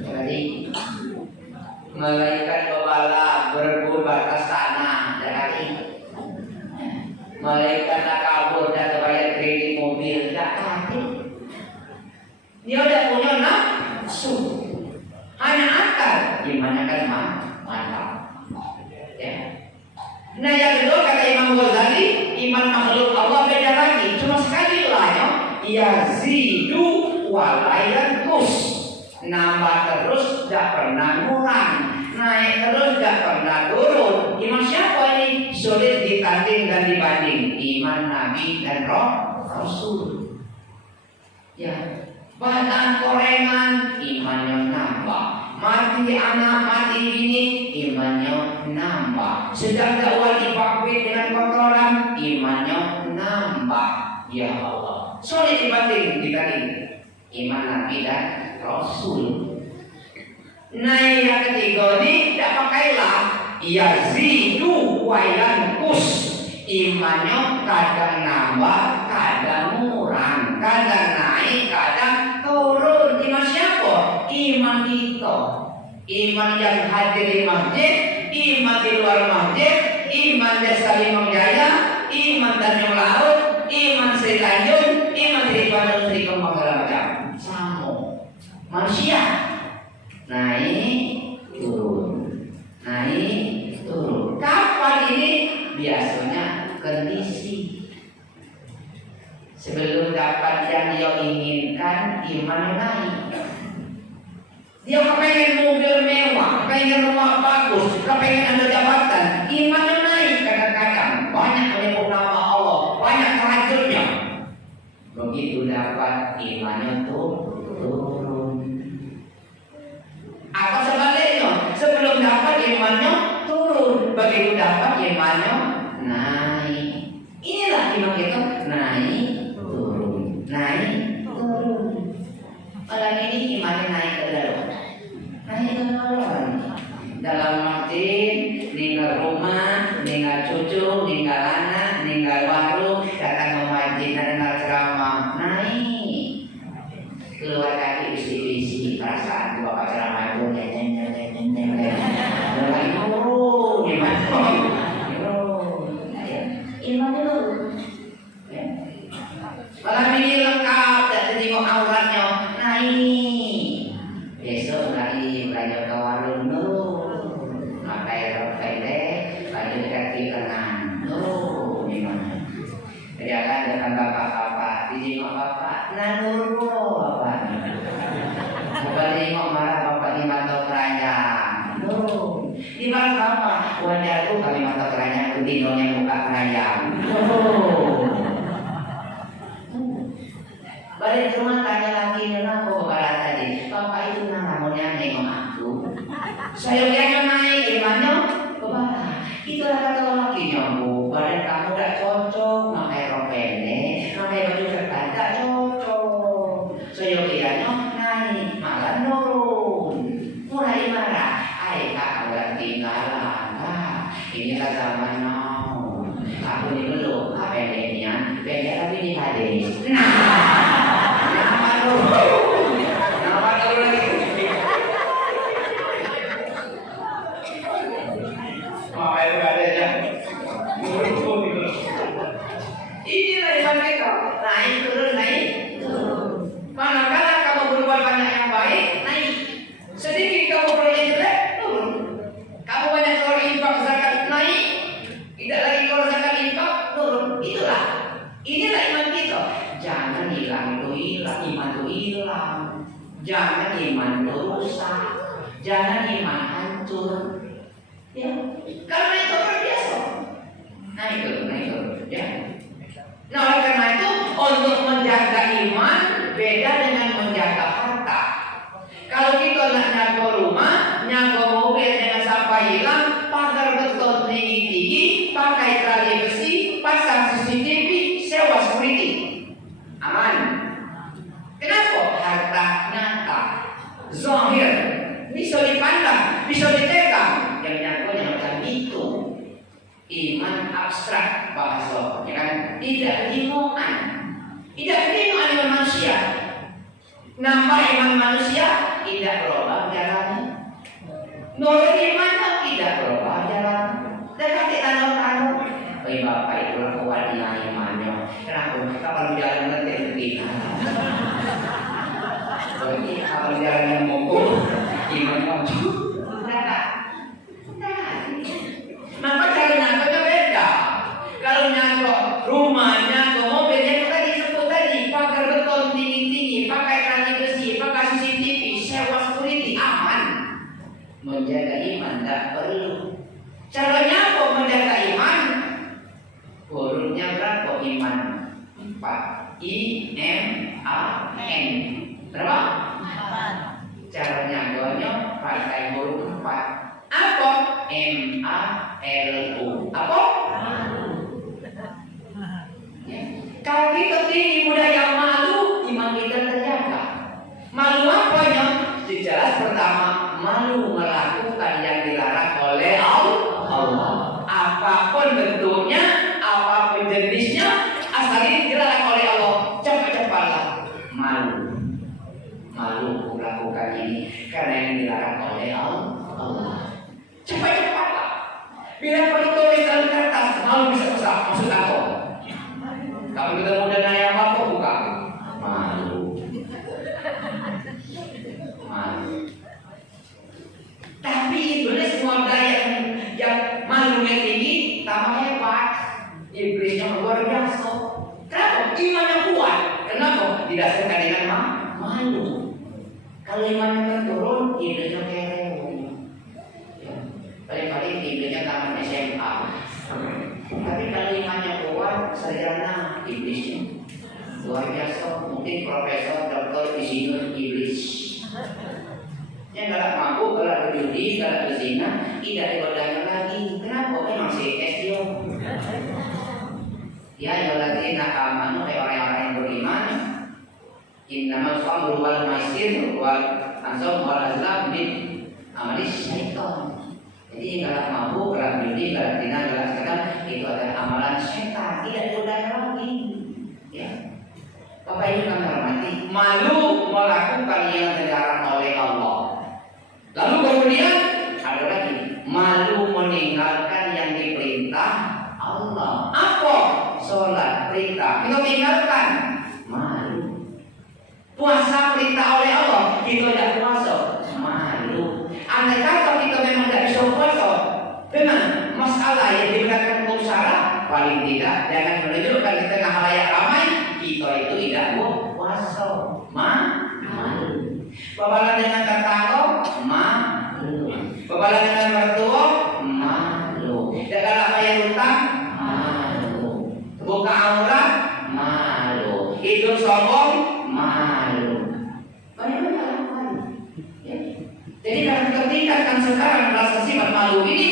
Jadi malaikat pembalap berebut batas tanah dari malaikat nak kabur dan bayar kredit mobil tidak ada. Dia tidak punya nafsu, hanya akal. Gimana kan mantap. Ya. Nah yang kedua kata Imam Ghazali, iman makhluk Allah beda lagi. Cuma sekali lah ya, yazidu wa la yanqus. Nambah terus, tidak pernah kurang. Naik terus, tidak pernah turun. Iman siapa ini? Sulit ditanding dan dibanding. Iman Nabi dan Rasul. Ya, bahan gorengan, imannya nambah. Mati anak, mati bini, imannya nambah. Sedang dakwah dipakwi dengan kotoran, imannya nambah. Ya Allah, sulit dibanding. Iman Nabi dan Rasul. Nah yang ketiga ini tidak pakailah yazidu wa yanqus. Imannya kadang nambah, kadang kurang, kadang naik, kadang turun. Iman siapa? Iman kita. Iman yang hadir di masjid, iman di luar masjid, iman desa Limang Jaya, iman Tanjung Laut, iman Sri Tanjung, iman Sri Bandung, Sri Kemang. manusia. Naik, turun. Naik, turun. Kapan ini? Biasanya kondisi. Sebelum dapat yang dia inginkan, iman naik. Dia kepengen mobil mewah, kepengen rumah bagus, kepengen ada jabatan, iman naik kadang-kadang. Banyak menyebut nama Allah, banyak rajulnya. Begitu dapat imannya turun. Atau sebaliknya, sebelum dapat imannya turun, begitu dapat imannya naik. Inilah iman kita, naik, turun, naik, turun. Malam ini imannya naik ke dalam, naik ke dalam. Dalam masjid, ninggal rumah, ninggal cucu, ninggal anak, ninggal warung, datang ke masjid, dengar ceramah, naik. Keluar kaki bisi-bisi, perasaan bapak ceramah itu mulai turun, iman turun, iman turun. Malam ini lengkap, tak tengok auratnya, naik. Besok lagi belajar ke warung turun, pakai rok pendek, baju kaki lengan turun, iman. Berjalan dengan bapak-bapak, dijenguk bapak, nurul bapak. Bapak tengok marah bapak di mata keranjang, turun. Di mana bapak? Wajah itu kami mata keranjang, ketinggalnya muka keranjang, turun. Balik ke rumah tanya lagi, kenapa bapak tadi? Bapak itu namanya nengok aku. Saya kira naik imannya, bapak. Itulah kata lakinya bu. Badan kamu tak cocok, pakai rok pendek, pakai baju ketat tak cocok. Saya kira naik, malah nurun. Mulai marah. Hai kak, kamu tak tinggalan kak. Inilah zaman now. Aku ini belum, pendeknya, pendek tapi di hadis. Inilah iman kita, naik turun, naik turun. Manakala kamu berbuat banyak yang baik, naik. Sedikit kamu berbuat jelek, turun. Kamu banyak keluar infak zakat, naik. Tidak lagi keluar zakat infak, turun. Inilah iman kita. Jangan hilang itu hilang, iman itu hilang. Jangan iman itu rusak. Jangan iman hancur. Ya, karena itu terbiasa. Naik turun, ya. Nah, oleh karena itu untuk menjaga iman beda dengan menjaga harta. Kalau kita nak nyago rumah, nyago mobil jangan sampai hilang, pagar beton tinggi-tinggi, pakai tali besi, pasang CCTV, sewa security, aman. Kenapa? Harta nyata, zahir, bisa dipandang, bisa dipegang. Yang nyagonya macam itu. Iman abstrak bahasa, ya kan? Tidak dimukan, tidak dimukan iman manusia. Nampak iman manusia tidak berubah jalannya. Nurut iman tidak berubah jalan. Dekat tanah-tanah. Baik bapak itu kuatnya imannya. Kenapa? Kalau jalan nanti Jadi kalau jalan yang mogok, imannya muncul. Maka cara nyatanya beda. Kalau nyangkok rumahnya, ke mobilnya tadi disebut tadi, pagar beton tinggi-tinggi, pakai tali besi, pakai CCTV, sewa security, aman. Menjaga iman tak perlu. Caranya apa menjaga iman? Hurufnya berapa iman? 4. I-M-A-N. Berapa? 4. Caranya doanya pakai huruf 4. Apa? M-A-L-U. Apa? Ya. Kalau kita tinggi budaya malu, iman kita terjaga. Malu apanya? Jelas pertama, malu melakukan yang dilarang oleh Allah. Apapun bentuknya, apapun jenisnya, asal ini dilarang oleh Allah, cepat-cepatlah malu. Malu melakukan ini karena yang dilarang oleh Allah. Cepat-cepatlah. Bila perlu tulis dalam kertas, malu bisa besar. Maksud apa? Kalau ketemu dengan yang apa buka? Malu. didasarkan dengan malu. Kalau imannya turun, idenya kere. Ya. Paling-paling idenya taman SMA. Tapi kalau imannya kuat, sarjana iblisnya luar biasa. Mungkin profesor, doktor, insinyur iblis. Yang galak mabuk, galak berjudi, galak berzina, tidak digodanya lagi. Kenapa? Memang si dia. Ya, ayyuhalladzina amanu, orang-orang yang beriman, innamal khamru wal maisir wal ansab wal azlam min amali syaitan. Jadi galak mabuk, galak judi, galak zina, galak sedekah itu adalah amalan syaitan, tidak digodanya lagi. Ya. Bapak Ibu kami hormati, malu melakukan yang dilarang oleh Allah. Lalu kemudian ada lagi, malu meninggalkan yang diperintah Allah. Apa? Sholat perintah kita tinggalkan, malu. Puasa perintah oleh Allah, kita tidak puasa, malu. Andai kata kita memang tidak bisa puasa dengan masalah yang diberikan hukum syara, paling tidak jangan menunjukkan di tengah halayak ramai kita itu tidak puasa, malu. Babalan dengan tetangga, malu. Babalan dengan mertua, malu. Janganlah bayar hutang, malu. Buka aurat, malu. Hidup sombong, malu. Banyak malu. Ya. Jadi kalau kita tingkatkan sekarang rasa sifat malu ini,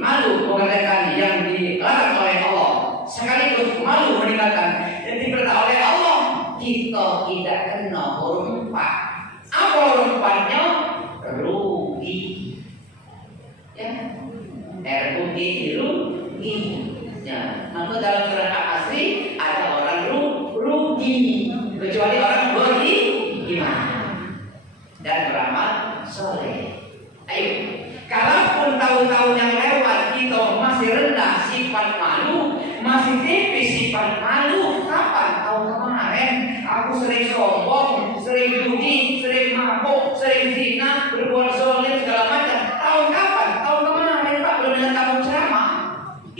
malu mengerjakan yang dilarang oleh Allah, sekaligus malu meninggalkan yang diperintah oleh Allah, kita tidak kena huruf 4. Apa huruf 4-nya? Rugi. Ya. RUGI, rugi. Ya, maka dalam surat Al-Asri ada orang rugi, kecuali orang beriman dan beramal soleh. Ayo, kalaupun tahun-tahun yang lewat kita masih rendah sifat malu, masih tipis sifat malu, kapan? Tahun kemarin aku sering sombong, sering rugi, sering mabuk, sering zina, berbuat zalim segala macam. Tahun kapan? Tahun kemarin Pak, belum dengan tahun ceramah.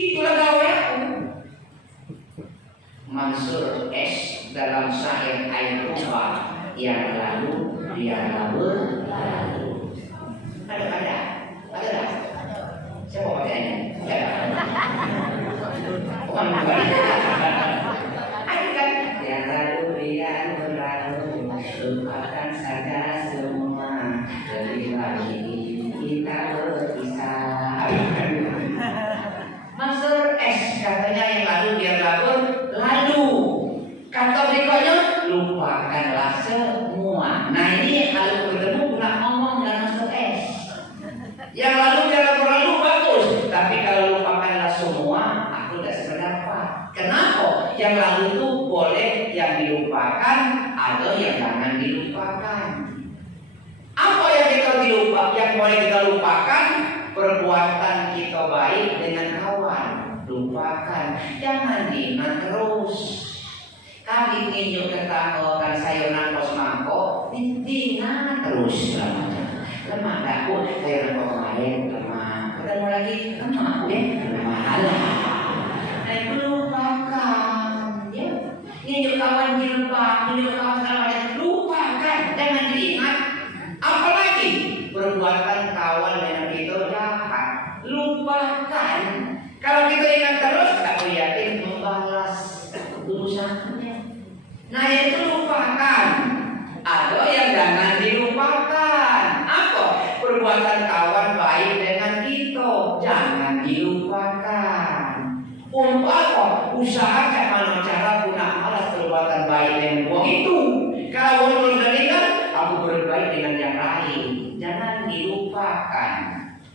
Itulah gawe aku. Mansur S dalam syair Air Tumpah yang lalu biarlah berlalu. Ada. Siapa pakainya? Bukan kan? Yang lalu biar berlalu, lupakan saja semua. Lebih lagi kita berpisah. Mansur S katanya yang lalu biarlah berlalu. Kata berikutnya lupakanlah semua. Nah ini kalau bertemu pernah ngomong dengan Mansur S. Yang lalu biarlah berlalu bagus, tapi kalau lupakanlah semua, aku tidak sependapat. Kenapa? Yang lalu itu boleh yang dilupakan, ada yang jangan dilupakan. Apa yang kita dilupakan? Yang boleh kita lupakan, perbuatan kita baik dengan kawan, lupakan. Jangan diingat terus. Kali ninjuk tetangga kan sayuran pos mangkok, diingat terus lemah aku sayuran pos kemarin lemah. Ketemu lagi lemah aku ya lemah alah. Nah itu lupakan ya. Ninjuk kawan dilupakan, ninjuk kawan segala macam lupakan, jangan diingat. Apalagi perbuatan kawan dengan kita jahat, lupakan. Kalau kita ingat terus, aku yakin membalas urusannya. Nah itu lupakan. Ada yang jangan dilupakan. Apa? Perbuatan kawan baik dengan kita, jangan dilupakan. Untuk apa? Usaha mana cara guna malas perbuatan baik dengan uang itu. Kalau belum meninggal, aku berbaik dengan yang lain. Jangan dilupakan.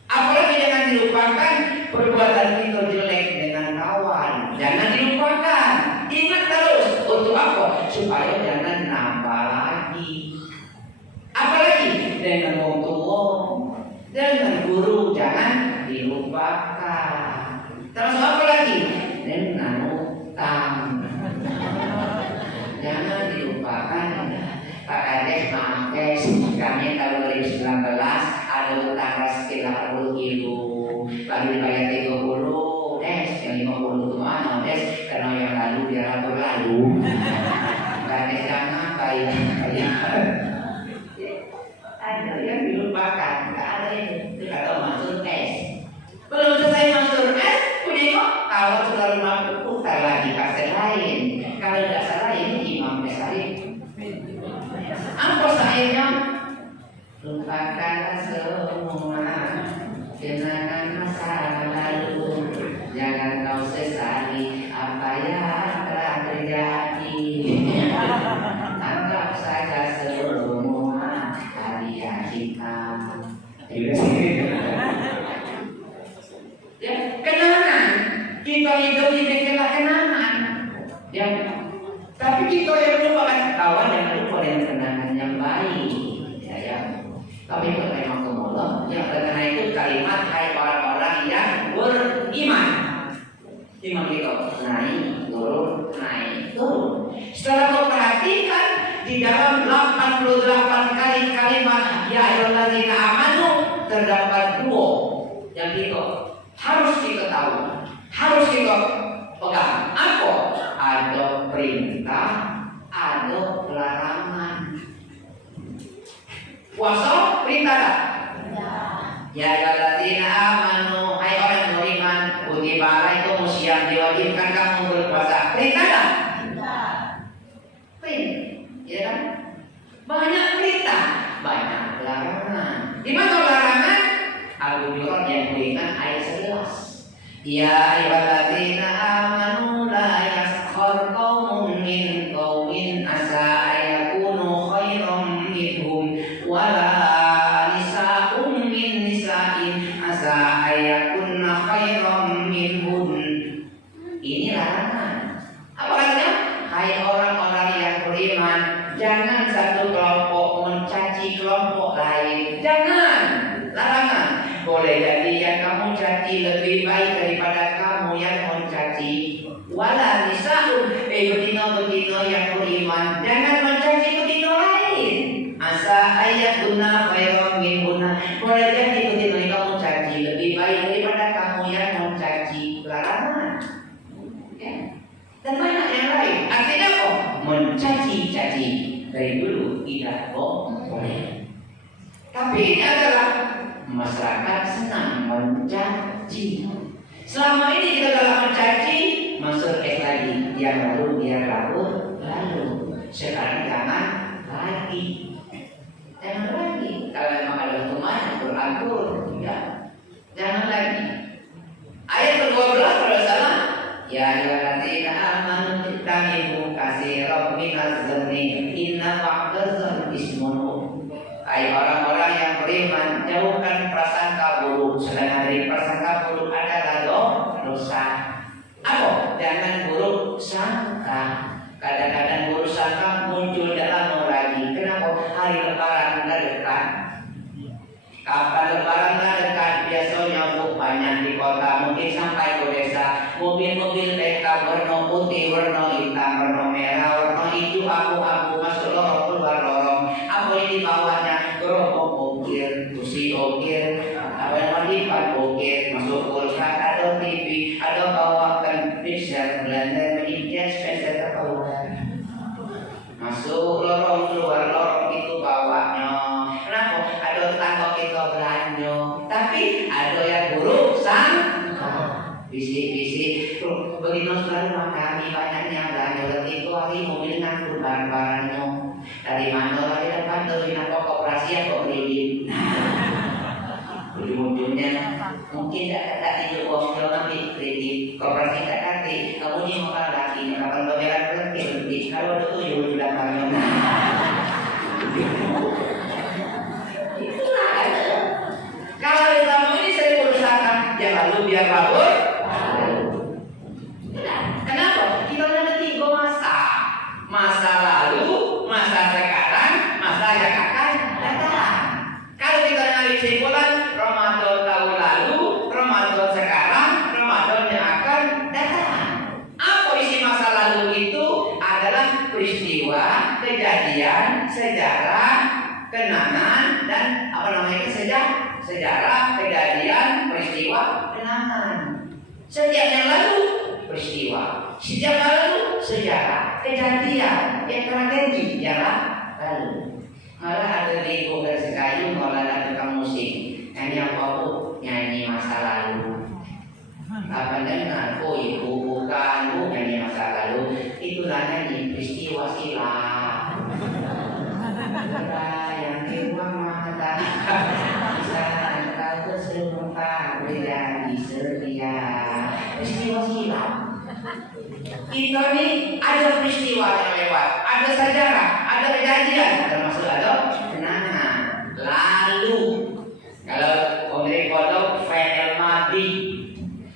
Apalagi jangan dilupakan perbuatan kita jelek dengan kawan. Jangan dilupakan. Ingat terus. Untuk apa? Supaya jangan nambah lagi. Apalagi dengan orang tua, dengan guru jangan dilupakan. Terus apa lagi? Dengan utang. Jangan dilupakan. Pak Kades, maaf guys, kami tahun 2019 ada utang reski 80.000, baru dibayar 30, des, yang 50 itu mana des, karena yang lalu biar berlalu. Bukannya jangan kayak ada yang dilupakan, nggak ada ini. Itu kata Mansur S. Belum selesai Mansur S, punya kalau sudah 50 putar lagi kaset lain. Kalau tidak salah ini Imam Ghazali. Apa sayangnya? Lupakanlah semua kenangan masa lalu. Jangan kau sesali apa yang telah terjadi. Anggap saja semua hadiah kita. Ya, kenangan. Kita hidup dibikinlah kenangan. Ya, tapi kita yang lupakan kawan yang lupa dengan kenangan yang baik. Ya. Tapi itu memang kemulung. Yang karena itu kalimat hai orang-orang yang beriman. Iman kita naik, turun, naik, turun. Setelah kau perhatikan di dalam 88 kali kalimat ya ayyuhalladzina amanu terdapat 2 yang kita harus diketahui, harus kita pegang. Apa? Ada perintah, ada larangan. Puasa perintah tak? Ya ayyuhalladzina amanu, hai orang yang beriman, kutiba alaikum syiyam, diwajibkan kamu berpuasa. Perintah tak? Perintah, ya kan? Banyak perintah, banyak larangan. Di mana larangan? Al-Hujurat yang berikan ayat 11. Ya ayyuhalladzina amanu la yaskhar qaumun min qaumin asa ayakunu khairam minhum wala nisa'un min nisa'in asa ayakunna khairam minhum. Ini larangan. Apa katanya? Hai orang-orang yang beriman, jangan satu kelompok mencaci kelompok lain. Jangan. Larangan. Boleh jadi yang kamu caci lebih baik daripada kamu yang mencaci. Wala nisa'un, betina-betina yang beriman, jangan mencaci betina lain. Asa ayakunna khairam minhunna. Boleh jadi betina yang kamu caci lebih baik daripada kamu yang mencaci. Larangan. Ya. Dan banyak yang lain. Artinya apa? Mencaci-caci dari dulu tidak boleh. Tapi ini adalah masyarakat senang mencaci. Selama ini kita dalam mencaci, masuk lagi. Yang lalu biar lalu. Sekarang jangan lagi. Jangan lagi. Kalau memang ada hukuman, atur. Ya. Jangan lagi. Ayat ke-12 kalau salah. Ya ayyuhalladzina amanu ittanibu katsiran minaz zanni inna ba'daz ismun. Hai orang-orang yang beriman, jauhkan prasangka buruk. Selain dari prasangka buruk adalah dosa. Apa? Jangan buruk sangka. Kadang-kadang buruk sangka muncul dalam nurani. Kenapa? Hari lebaran dekat. Kapan lebaran dekat? Biasanya banyak di kota, mungkin sampai ke desa. Mobil-mobil mereka warna putih, warna hitam, warna merah, warna hijau, abu-abu, masuk lorong, keluar lorong. Apa yang dibawanya? Gerobak ukir, kursi ukir, apa yang lipat ukir, masuk kulkas, ada TV, ada bawakan mixer, blender, media spesial terkeluar. Masuk lorong, keluar lorong, itu bawanya. Kenapa? Ada tetangga kita belanja, tapi ada yang buruk sangka. Bisik-bisik, begitu selalu kami banyaknya belanja ketika hari mobil ngangkut barang-barangnya. Dari mana lagi dapat dari apa koperasi atau kredit? Ujung-ujungnya mungkin tidak itu bos kalau nanti kredit koperasi tidak kasih. Kamu ini mau lagi kapan pembelaan kredit? Kalau ada tujuh sudah kami. Itulah ada. Kalau Islam ini saya berusaha yang lalu biar babur. Kenapa? Kita ada 3 masa. Masa lalu, masa sekarang, masa yang akan datang. Kalau kita nyari simpulan Ramadan tahun lalu, Ramadan sekarang, Ramadan yang akan datang. Apa isi masa lalu itu? Adalah peristiwa, kejadian, sejarah, kenangan, dan apa namanya sejarah, kejadian, peristiwa, kenangan. Setiap yang lalu peristiwa. Sejak lalu sejarah, kejadian yang tragedi jalan lalu. Malah ada di Bogor Sekayu, malah ada tukang musik nyanyi apa bu? Nyanyi masa lalu. Apa dengar? Oh ibu bukan bu nyanyi masa lalu. Itulah nyanyi peristiwa silam. Yang keluar mata saat kau bersumpah berjanji setia. Peristiwa silam. Kita ini ada peristiwa yang lewat, ada sejarah, ada kejadian, termasuk ada kenangan. Lalu, kalau Omri Kodok, Fa'el Madi.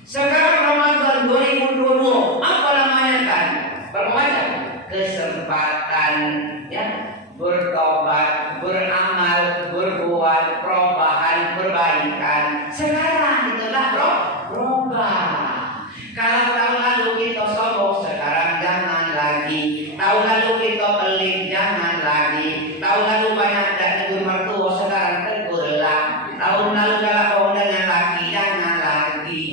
Sekarang Ramadan 2022, apa namanya kan? Berapa macam? Kesempatan, ya, bertobat, beramal, berbuat perubahan, perbaikan. Sekarang itulah berubah. Kalau tahun lalu kita sombong, sekarang jangan lagi. Tahun lalu kita pelit, jangan lagi. Tahun lalu banyak tak tegur mertua, sekarang tegurlah. Tahun lalu galak kau dengan laki, jangan lagi.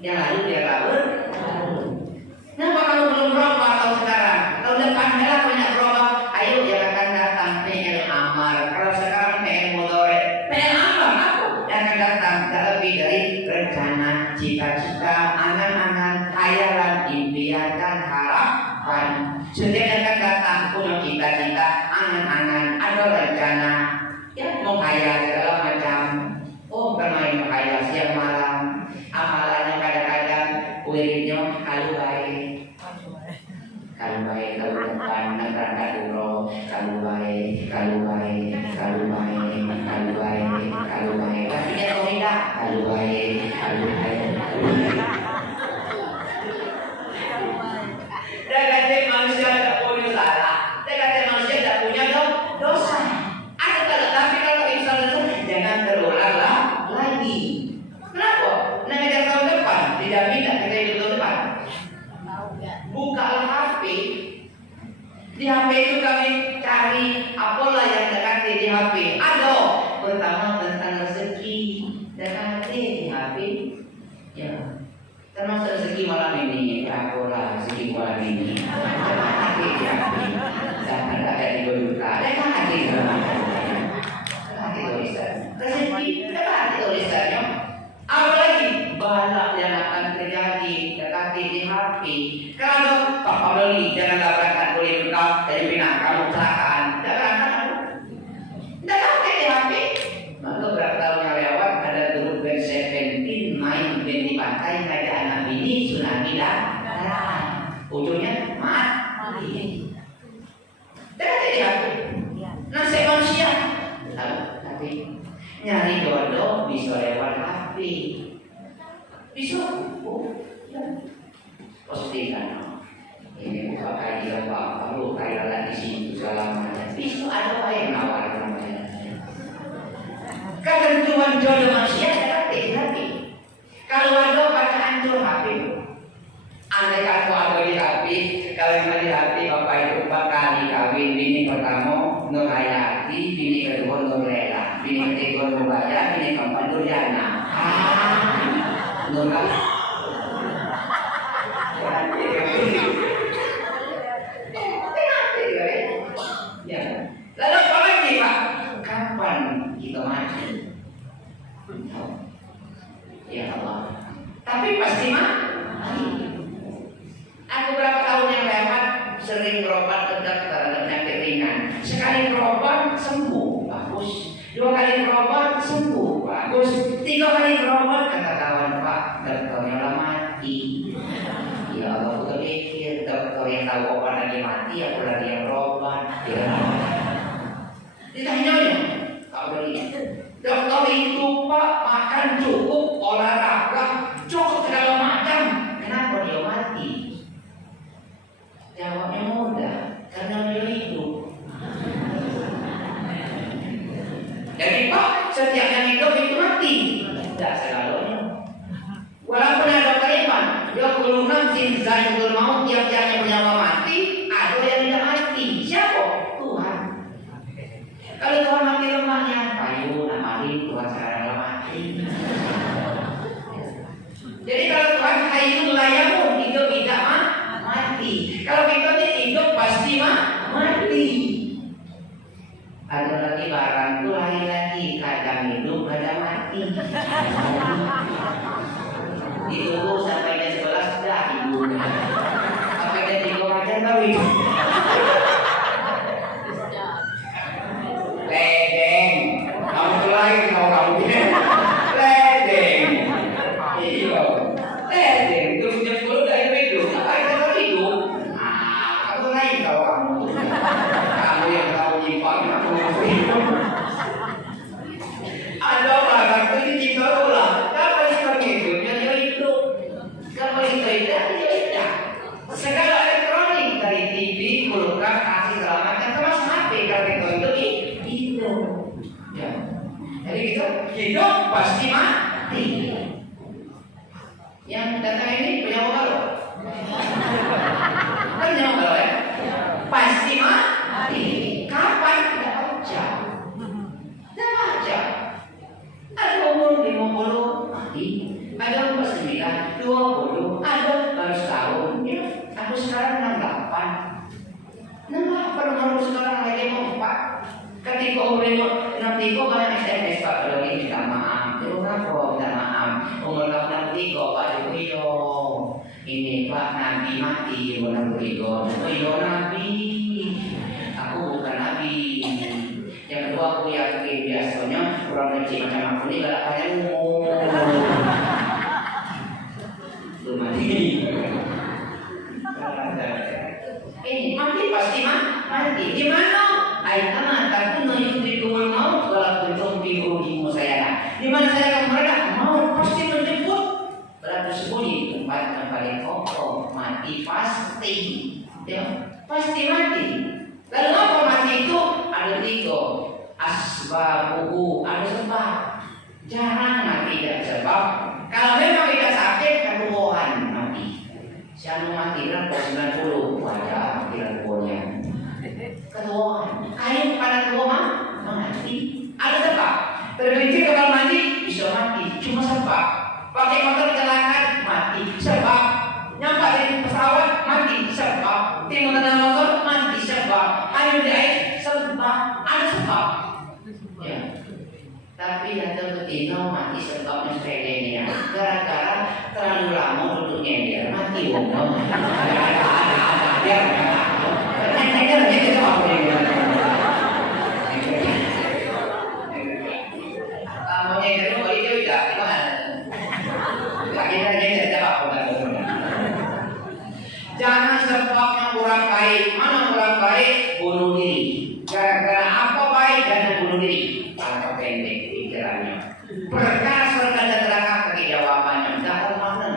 Yang lalu dia lalu. Kenapa kalau belum berubah tahun sekarang? Tahun depan adalah banyak berubah. Ayo yang akan datang PL Amar. Kalau sekarang PL Mudore, PL Amar apa? Yang akan datang tak lebih dari rencana, cita-cita, angan-angan, khayalan, impian dan harapan. Setiap akan datang punya cita-cita, angan-angan, ada rencana, ya menghayal segala macam. Oh bermain menghayal siang malam, amalannya kadang-kadang wiridnya kalau baik, kalau baik, kalau depan neraka duro, kalau baik, kalau baik, kalau baik, kalau baik, kalau baik. Tapi dia tahu tidak, kalau baik, kalau baik. Dia kata manusia tak punya salah. Dia kata manusia tak punya dosa. Ada tapi kalau insan itu jangan terulang lagi. Kenapa? Nah, tahun depan tidak minta kita hidup tahun depan. Bukalah HP. Di HP itu kami cari apalah yang dekati di HP. Ada. Pertama tentang rezeki dekati di HP. Ya. Termasuk rezeki malam ini. Apalah rezeki malam ini. Dekati di HP. Jangan ada di berduka. Dekati di dekati tulisan. Rezeki dekati tulisannya. Apalagi banyak yang akan terjadi dekati di HP. Kalau Pak beli jangan dapatkan kulit engkau dari pinang kamu kecelakaan. Jangan dekati di HP. Maka berapa tahun yang lewat ada grup band 17 main band di pantai ngajak anak bini tsunami dan ujungnya mati. Dekati di HP. Nasib manusia. Tapi nyari jodoh bisa lewat HP. Bisa. Pastikan. Ini bukan kajian apa, perlu kajian di situ segala macam. Bisa ada apa yang nawarkan namanya. Ketentuan jodoh manusia hati. Kalau ada bacaan jodoh HP, andai kata ada di HP, kalau yang di HP bapak itu 4 kali kawin, bini pertama Nur Hayati, bini kedua Nur Lela, bini ketiga Nur Baya, bini keempat Nur Yana. Nur Baya. Ya. Lalu apa lagi Pak? Kapan kita mati? Ya Allah. Tapi pasti mati. Aku berapa tahun yang lewat sering berobat terhadap penyakit ringan. Sekali berobat sembuh, bagus. 2 kali berobat sembuh, bagus. 3 kali berobat kata kawan Pak, dokternya lah mati. Ya Allah, aku terpikir dokter yang tahu obat lagi mati, aku lagi yang berobat. Ya. Ditanya Pak beli. Dokter itu Pak makan cukup, olahraga cukup segala macam. Kenapa dia mati? Jawabnya mudah, karena dia hidup. Jadi Pak, setiap yang hidup itu mati. Tidak selalunya. Walaupun ada kalimat, ya kullu nafsin za'iqatul maut, tiap-tiapnya bernyawa mati, ada yang tidak mati. Siapa? Tuhan. Kalau Tuhan mati lemahnya, ayo mati Tuhan sekarang mati. Jadi kalau Tuhan hayyul Kalau kita ini hidup pasti mati. Ada lagi barang tuh lain lagi, kadang hidup, kadang mati. Itu sampai jam 11 sudah hidup. Sampai jam 3 aja baru hidup. Ledeng, kamu tuh lain kalau kamu ledeng. Iya, ledeng. Terus jam 10 udah hidup. Ngapain kamu hidup? Kamu lain kalau kamu. Kamu yang tahu nyimpan, kamu hidup. Ada orang tadi kita ulang. Kapan seperti itu? Dia hidup. Kapan itu tidak? Tidak. Segala elektronik dari TV, kulkas, AC segala macam termasuk HP kalau itu hidup. Ya. Jadi kita hidup pasti mati. Yang datang ini punya modal. Punya modal ya. Pasti mati. Kapan? Tidak baca. Tidak baca. Ada umur 50 mati, ada umur 9, 20, ada baru setahun. Ya, aku sekarang 68. 68 umur sekarang lagi mau 4. Ketika umur 63 banyak SMS Pak lagi minta maaf. Terus apa minta maaf? Umur 63 Pak Dewiyo. Ini Pak Nabi mati umur 63. Dewiyo Nabi. Aku bukan Nabi. Yang kedua aku yakin biasanya orang kecil macam aku ini gak ada umur. Belum mati. Ini mati pasti mati. Gimana? Aitana takut yudrikul maut wala kuntum fi burujin musyayyada. Di mana saya akan berada? Maut pasti menjemput. Bersembunyi tempat yang paling kokoh. Mati pasti. Ya, pasti mati. Lalu apa mati itu? Ada 3. Asbabuhu, ada sebab. Jarang mati tidak sebab. Kalau memang tidak sakit, ketuaan mati. Siapa mati kan 90, wajah tidak punya. Ketuaan, kayu pada tua mati. Ada sebab. Terpikir kalau mati bisa mati, cuma sebab. Pakai motor kecelakaan mati, sebab. Nyampak dari pesawat mati, sebab. Timur dalam motor mati, sebab. Air di air sebab. Ada sebab. Ya. Tapi ada betina mati sebabnya sepedanya. Gara-gara terlalu lama duduknya dia mati umum. Dia jangan sebab yang kurang baik. Mana kurang baik? Bunuh diri. Gara-gara apa baik dan bunuh diri? Angka pendek pikirannya. Perkara surga dan neraka bagi jawabannya. Dalam mana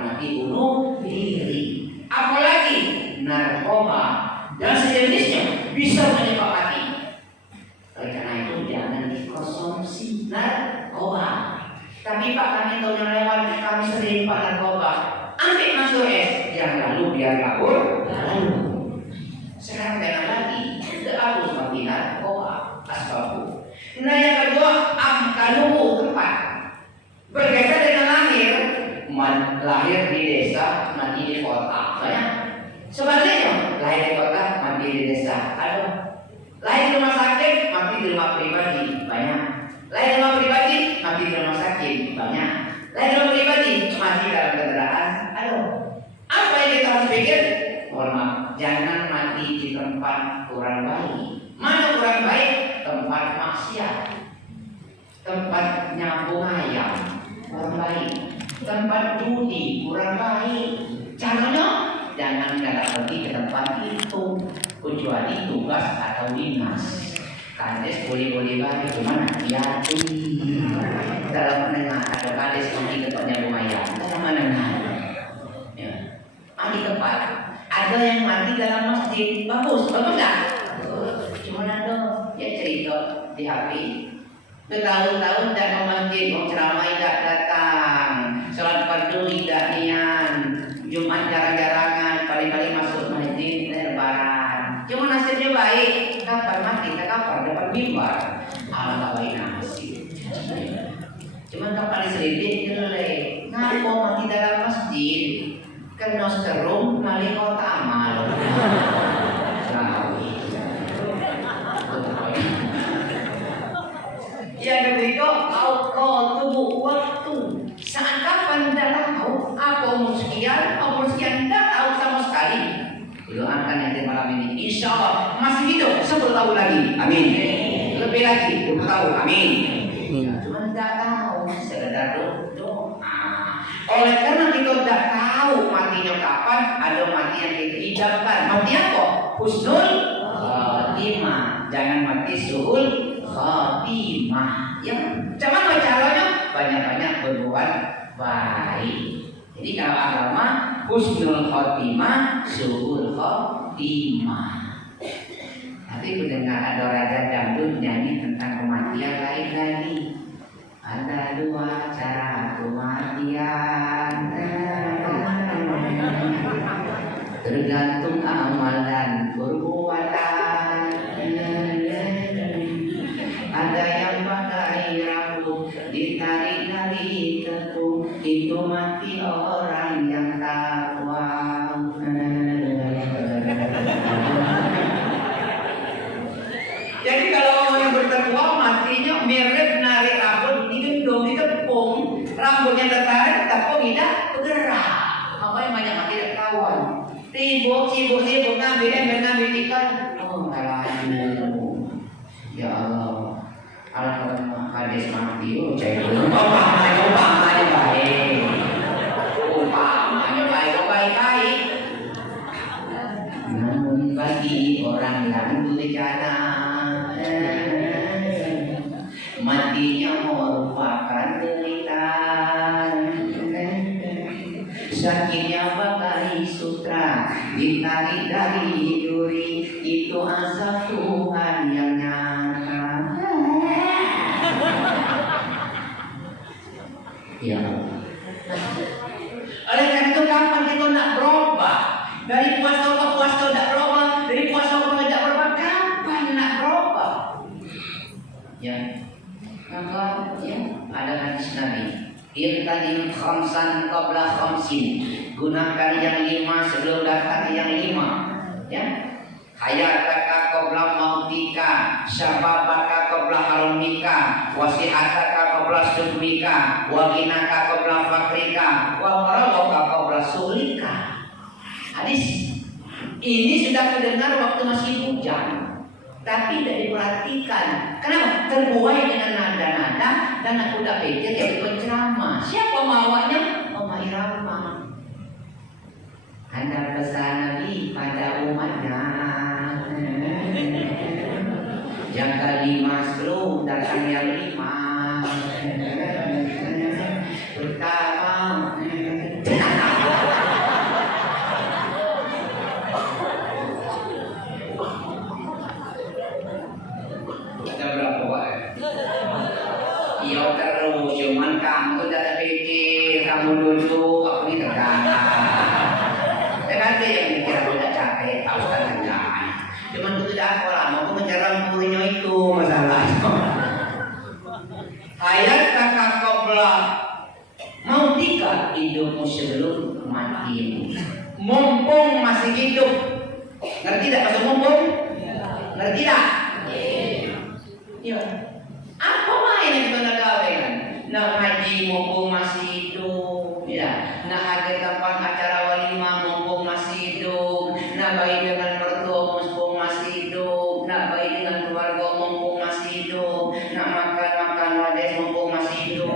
mati bunuh diri. Apalagi narkoba dan sejenisnya bisa menyebabkan mati. Oleh karena itu jangan dikonsumsi narkoba. Tapi Pak kami tahu yang lewat kami sering Pak narkoba. Ambil masuk es, yang lalu biar kabur. Lalu sekarang jangan lagi. Tidak harus mati narkoba. Asbabu. Nah yang kedua amkaluhu tempat. Berkaitan dengan lahir di desa, mati di kota. Banyak. Sebaliknya lahir di kota, mati di desa. Ada. Lahir di rumah sakit, mati di rumah pribadi. Banyak. Lahir di rumah pribadi, mati di rumah sakit. Banyak. Lahir di rumah pribadi, mati dalam kendaraan. Aduh. Apa yang kita harus pikir? Mohon maaf, jangan mati di tempat kurang baik. Mana kurang baik? Tempat maksiat, tempat nyambung ayam kurang baik, tempat judi kurang baik. Caranya jangan pergi ke tempat itu kecuali tugas atau dinas. Kades boleh-boleh baik, cuma hati-hati. Dalam menengah ada kades pergi ke tempat nyambung ayam. Dalam menengah, ya. Di tempat ada yang mati dalam masjid, bagus tak? Cuma ada ya cerita di HP. Bertahun-tahun tak ke masjid, mau ceramah tidak datang, sholat fardu tidak niat, Jumat jarang-jarangan, paling-paling masuk masjid lebaran. Cuma nasibnya baik, kapan mati, tak kapan dapat mimbar. Alah baik nasib. Cuma kapan diselidik jelek. Ngapa mati dalam masjid? Ternos maling kota amal. Yang ketiga, kau tubuh waktu. Saat kapan tidak tahu, apa umur sekian, tidak tahu sama sekali. Doakan yang malam ini, insya Allah masih hidup 10 tahun lagi, amin. Lebih lagi 20 tahun, amin. Cuma tidak tahu, sekedar doa. Oleh karena kita tidak tahu matinya kapan, ada mati yang diidamkan. Mati apa? Husnul khotimah. Jangan mati suhul khotimah. Ya, cuman caranya banyak-banyak berbuat baik. Jadi kalau agama husnul khotimah, suhul khotimah. Tapi mendengar ada raja dangdut nyanyi tentang kematian lain lagi. Ada 2 cara kematian, tergantung amal dan perbuatan. Ada yang pakai rambut ditarik dari tepung, itu mati orang yang takwa. Jadi kalau yang bertakwa matinya mirip narik rambut digendong ditepung, rambutnya tertarik, tepung tidak bergerak. Makanya banyak mati tidak kawan. Sibuk ngambil ikan. Oh, ya Allah. Alhamdulillah hadis mati. Oh, cek dulu. Umpamanya baik. Namun bagi orang yang berencana, matinya merupakan derita. Sakitnya pakai sutra, ditarik dari duri, itu azab Tuhan yang nyata. Ya. Oleh karena itu kapan kita nak berubah? Dari puasa ke puasa tidak berubah, dari puasa ke puasa tidak berubah, kapan nak berubah? Ya, maka ya ada hadis Nabi. Irtadim khamsan qabla khamsin. Gunakan yang 5 sebelum datang yang 5. Ya. Hayataka qabla mautika, syababaka qabla harumika, wasihataka qabla sudmika, wa ghinaka qabla fakrika, wa marabaka qabla sulika. Hadis ini sudah terdengar waktu masih hujan, tapi tidak diperhatikan. Kenapa? Terbuai dengan nada-nada dan aku tak pikir jadi penceramah. Siapa mawanya? Oma Irama. Anda pesan Nabi pada umatnya. Yang ke-5 sebelum datang yang 5. Pertama. Ada berapa Pak? Iya terus, cuman kamu tidak pikir, kamu duduk, aku ini terganggu. Nanti yang mikir aku tidak capek, tahu kan jangan. Cuman itu tidak apa lah, mau menjarang kurinya itu masalah. Ayat kakak qabla mau tika hidupmu sebelum mati. Mumpung masih hidup. Ngerti tidak maksud mumpung? Ngerti tak? Ya. Apa main yang kita nak kawin? Nak haji mumpung masih hidup, ya. Nak ada tempat acara walimah mumpung masih hidup. Nak baik dengan mertua mumpung masih hidup. Nak baik dengan keluarga mumpung masih hidup. Nak makan lades mumpung masih hidup.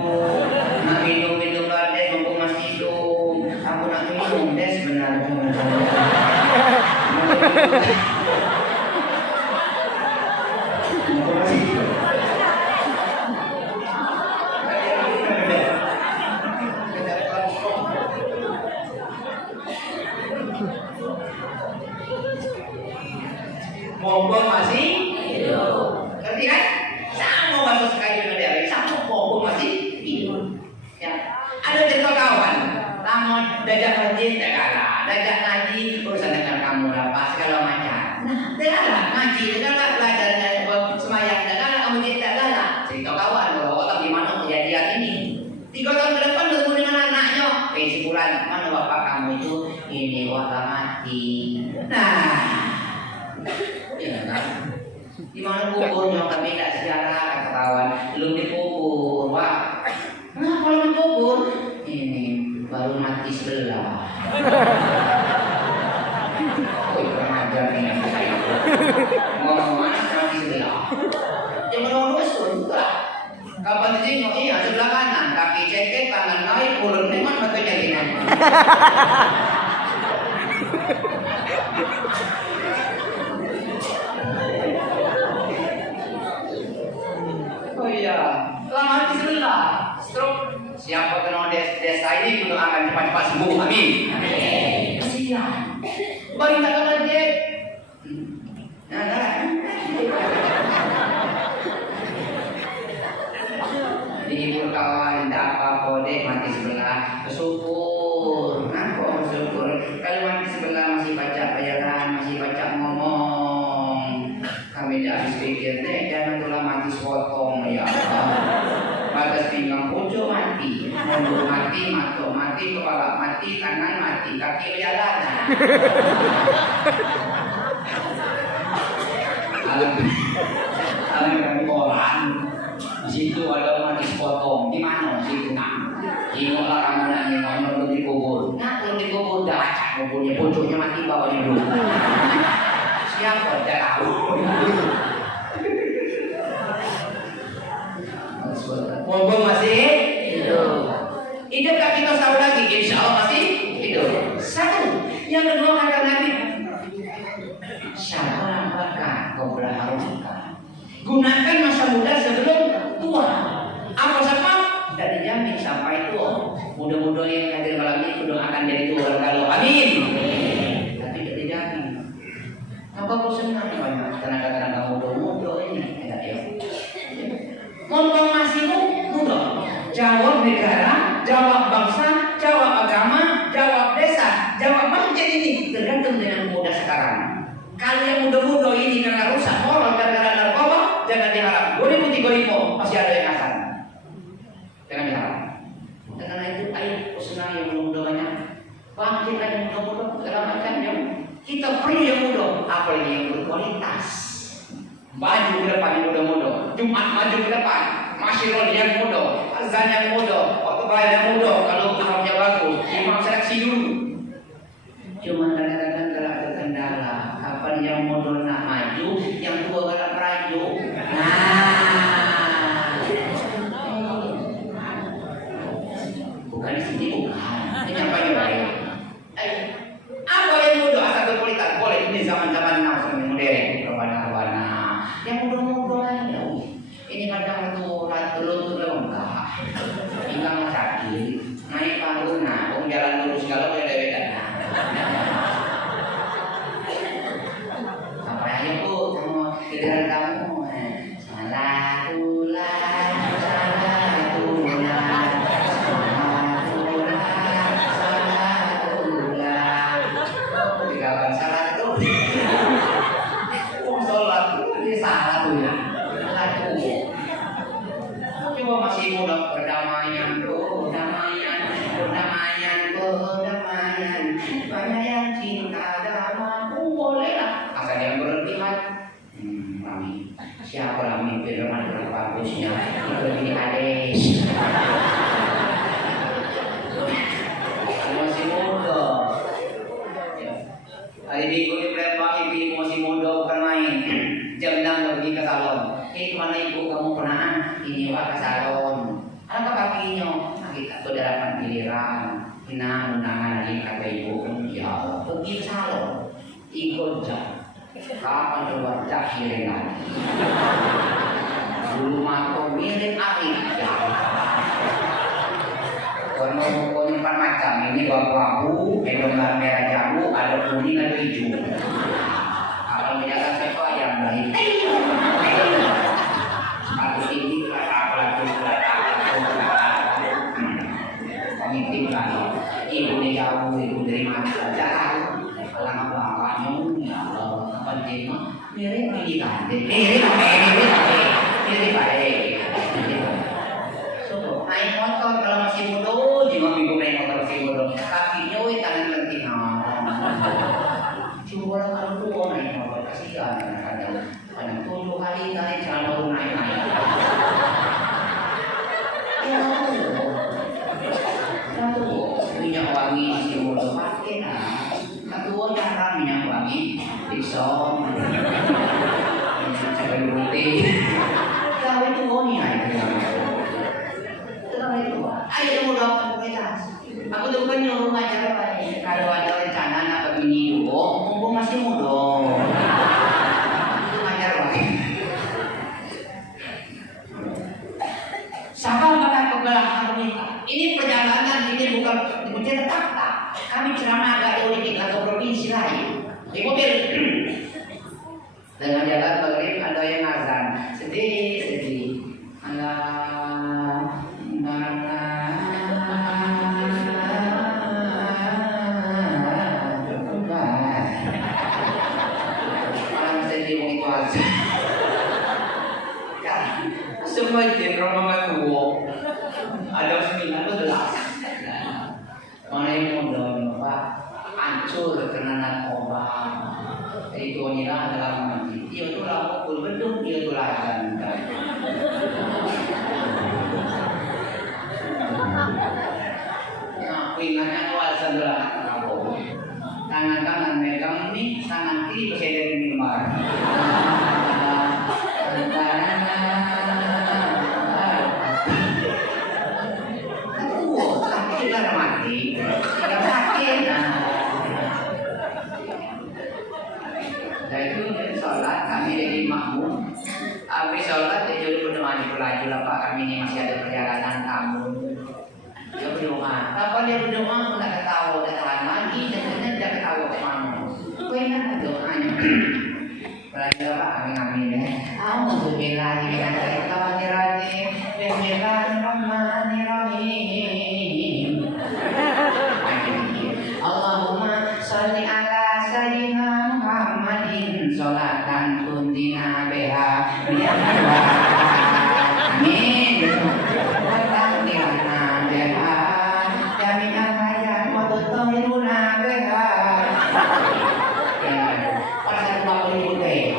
Nak minum lades mumpung masih hidup. Aku nak minum des benar. Mumpung masih hidup. Ngerti kan? Sama bahasa sekali dengan dia. Sama mumpung masih hidup. Ya. Ada cerita kawan. Namun dajak masjid tak kalah. Dajak ngaji urusan dengan kamu apa segala macam. Nah, tak kalah ngaji, tak kalah belajar semayang, tak kalah kamu tak kalah. Cerita kawan bahwa otak di mana kejadian ini. 3 tahun ke depan bertemu dengan anaknya. Si bulan mana bapak kamu itu Di mana kuburnya kami tidak sejarah kata kawan, belum dikubur, wah. Nah kalau dikubur, ini baru mati sebelah. Oh kurang ajar nih yang saya. Ngomong mati sebelah. Yang menurut juga. Kapan sih oh iya sebelah kanan, kaki cekek, tangan naik, mulut memang makanya gini. Oh iya, telah mati sebelah, stroke. Siapa kenal desa ini untuk akan cepat-cepat sembuh, amin. Kasihan, bagi tak kematian. Dihibur kawan, tidak apa-apa deh mati sebelah, bersyukur. Nah, kok bersyukur? Kalau mati sebelah masih baca bayaran, masih baca ngomong. Kami tidak habis pikir deh, jangan tulah mati sepotong ya. Batas pinggang pojok mati, mundur mati, matok mati, kepala mati, tangan mati, kaki berjalan. Alam kami orang. Di situ ada mati sepotong. Di mana? Di situ nak. Ingat orang mana ni orang belum dikubur. Nah, kalau dikubur dah acak kuburnya, pojoknya mati bawa dulu. Siapa tidak tahu. Mumpung masih hidup. Hidupkah kita tahu lagi? Insya Allah masih hidup. Satu. Yang kedua kata Nabi, syarah maka kau berharumkan. Gunakan masa muda sebelum tua. Apa sebab? Tidak dijamin sampai tua. Mudah-mudahan yang hadir malam ini sudah akan jadi tua kalau amin. Tapi tidak dijamin. Apa kau senang banyak tenaga-tenaga muda-muda ini? Tidak ya. Ngomong masih muda. Jawab negara, jawab bangsa, jawab agama, jawab desa, jawab masjid ini tergantung dengan muda sekarang. Kalau yang muda-muda ini karena rusak moral gara-gara narkoba, jangan diharap. 2035 masih ada yang asal. Jangan diharap. Karena itu ayo usaha yang muda banyak. Bangkit yang muda-muda segala macamnya. Kita perlu yang muda, apalagi yang berkualitas. Maju ke depan yang muda-muda. Jumat maju ke depan. Masyarakat yang muda, azan yang muda, waktu bayar yang muda. Kalau Arabnya bagus, imam seleksi dulu. Cuma kadang-kadang gerak terkendala. Kapan yang muda nak maju, yang tua gerak merajuk. Bukan di sini bukan. Ini apa yang baik? Apa yang muda asal berkualitas? Boleh ini zaman-zaman now modern, rebana-rebana. Yang muda-muda aja. Ini kadang tuh lutut lembah, pinggang sakit, naik panggung, nah, jalan lurus kalau boleh beda. Apa aja bu, kamu giliran kamu, salah tulah, salah tulah, salah tulah, salah tulah. Tinggalkan salah itu, sholat ini salah tulah. Coba masih muda perdamaian, perdamaian, perdamaian, perdamaian. Banyak yang cinta damai, boleh lah. Asal yang berlebihan. Mami, siapa yang mimpi dengan bagusnya? Itu di Hades. Masih muda. Hari minggu di Palembang, ibu masih muda bukan main. Jam 6 pergi ke salon. Kemana ibu kamu pernah? Ini wak ke salon. Apa kakinya? Kita saudara giliran. Nah, undangan lagi kata ibu. Ya, pergi ke salon. Ikut jam. Kapan coba jak kirim lagi? Rumah kau mirip akhir. Ya. Warna-warna empat macam. Ini abu-abu, lembar merah jambu, ada kuning, ada hijau. Kalau menjaga sepa yang baik. Aku ini apa-apa pemimpin lagi. Ibu ni jauh, ibu dari mana saja. Alang apa-apanya, ya Allah, penting. Mirip ini kan, mirip baik. So, naik motor kalau masih muda, jika minggu naik motor masih muda, kakinya tangan lentik. Cuma orang tuh naik motor kasihan kadang 7 kali naik jalan baru naik. Ya tuh minyak wangi si muda pakai kedua cara minyak wangi pisau cabai putih cabai itu wangi aja itu ayo muda kita aku tuh kan nyuruh ngajar kalau ada rencana apa begini dulu mumpung masih muda ngajar lagi sahabat pada kebelakang kita ini perjalanan ini bukan fakta kami ceramah agak jauh dikit atau provinsi lain di mobil dengan jalan maghrib ada yang azan sedih semua itu rombongan tua ada 9 mana yang mudah Pak hancur karena narkoba itu nila dalam mandi dia tuh lapor berbendung dia tuh lahan nah ingatnya kuasa belah tangan kanan megang ini tangan kiri bersih dari mimbar mati tidak sakit dari itu sholat kami jadi makmum habis sholat jadi berdoa di pelaju pak kami ini masih ada perjalanan tamu dia berdoa apa dia berdoa aku tidak ketawa tidak tahan lagi dan tidak ketawa ke mama aku ingat doanya pelaju pak kami ngamin ya alhamdulillah dengan Bismillahirrahmanirrahim Bismillahirrahmanirrahim Allahumma sholli ala sayyidina Muhammadin sholatan tuntina biha amin tuntina biha jami'an hajat wa tutahiruna biha pasal 50.000 deh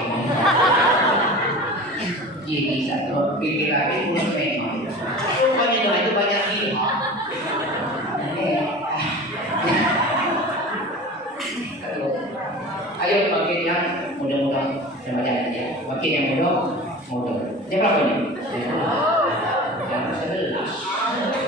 jadi satu pikir lagi pulang memang itu banyak ini ayo makin yang mudah-mudah yang baca ya makin yang mudah dia berapa ini? Yang 11